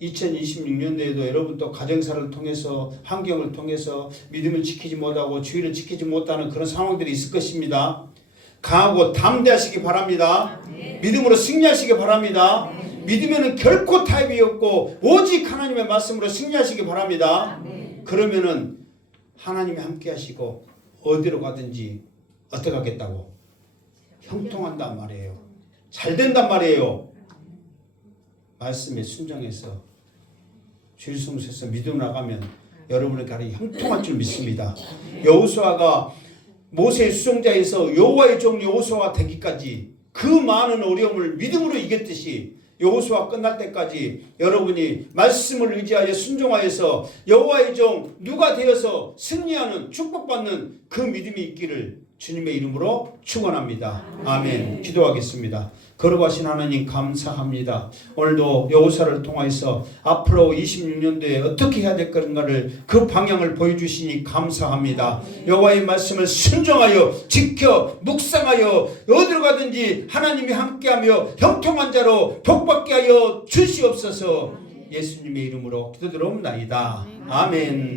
2026년도에도 여러분도 가정사를 통해서 환경을 통해서 믿음을 지키지 못하고 주의를 지키지 못하는 그런 상황들이 있을 것입니다. 강하고 담대하시기 바랍니다. 믿음으로 승리하시기 바랍니다. 믿으면 결코 타협이 없고 오직 하나님의 말씀으로 승리하시기 바랍니다. 그러면은 하나님이 함께 하시고 어디로 가든지 어떻게 하겠다고? 형통한단 말이에요. 잘 된단 말이에요. 말씀에 순종해서 주일성수에서 믿음 나가면 여러분의 가리 형통할 줄 믿습니다. 여호수아가 모세의 수종자에서 여호와의 종 여호수아가 되기까지 그 많은 어려움을 믿음으로 이겼듯이 여호수아 끝날 때까지 여러분이 말씀을 의지하여 순종하여서 여호와의 종 누가 되어서 승리하는 축복받는 그 믿음이 있기를 주님의 이름으로 축원합니다. 아멘. 기도하겠습니다. 거룩하신 하나님 감사합니다. 오늘도 여호수아를 통해서 앞으로 26년도에 어떻게 해야 될 건가를 그 방향을 보여주시니 감사합니다. 여호와의 말씀을 순종하여 지켜 묵상하여 어디로 가든지 하나님이 함께하며 형통한 자로 복받게 하여 주시옵소서. 예수님의 이름으로 기도드리옵나이다. 아멘.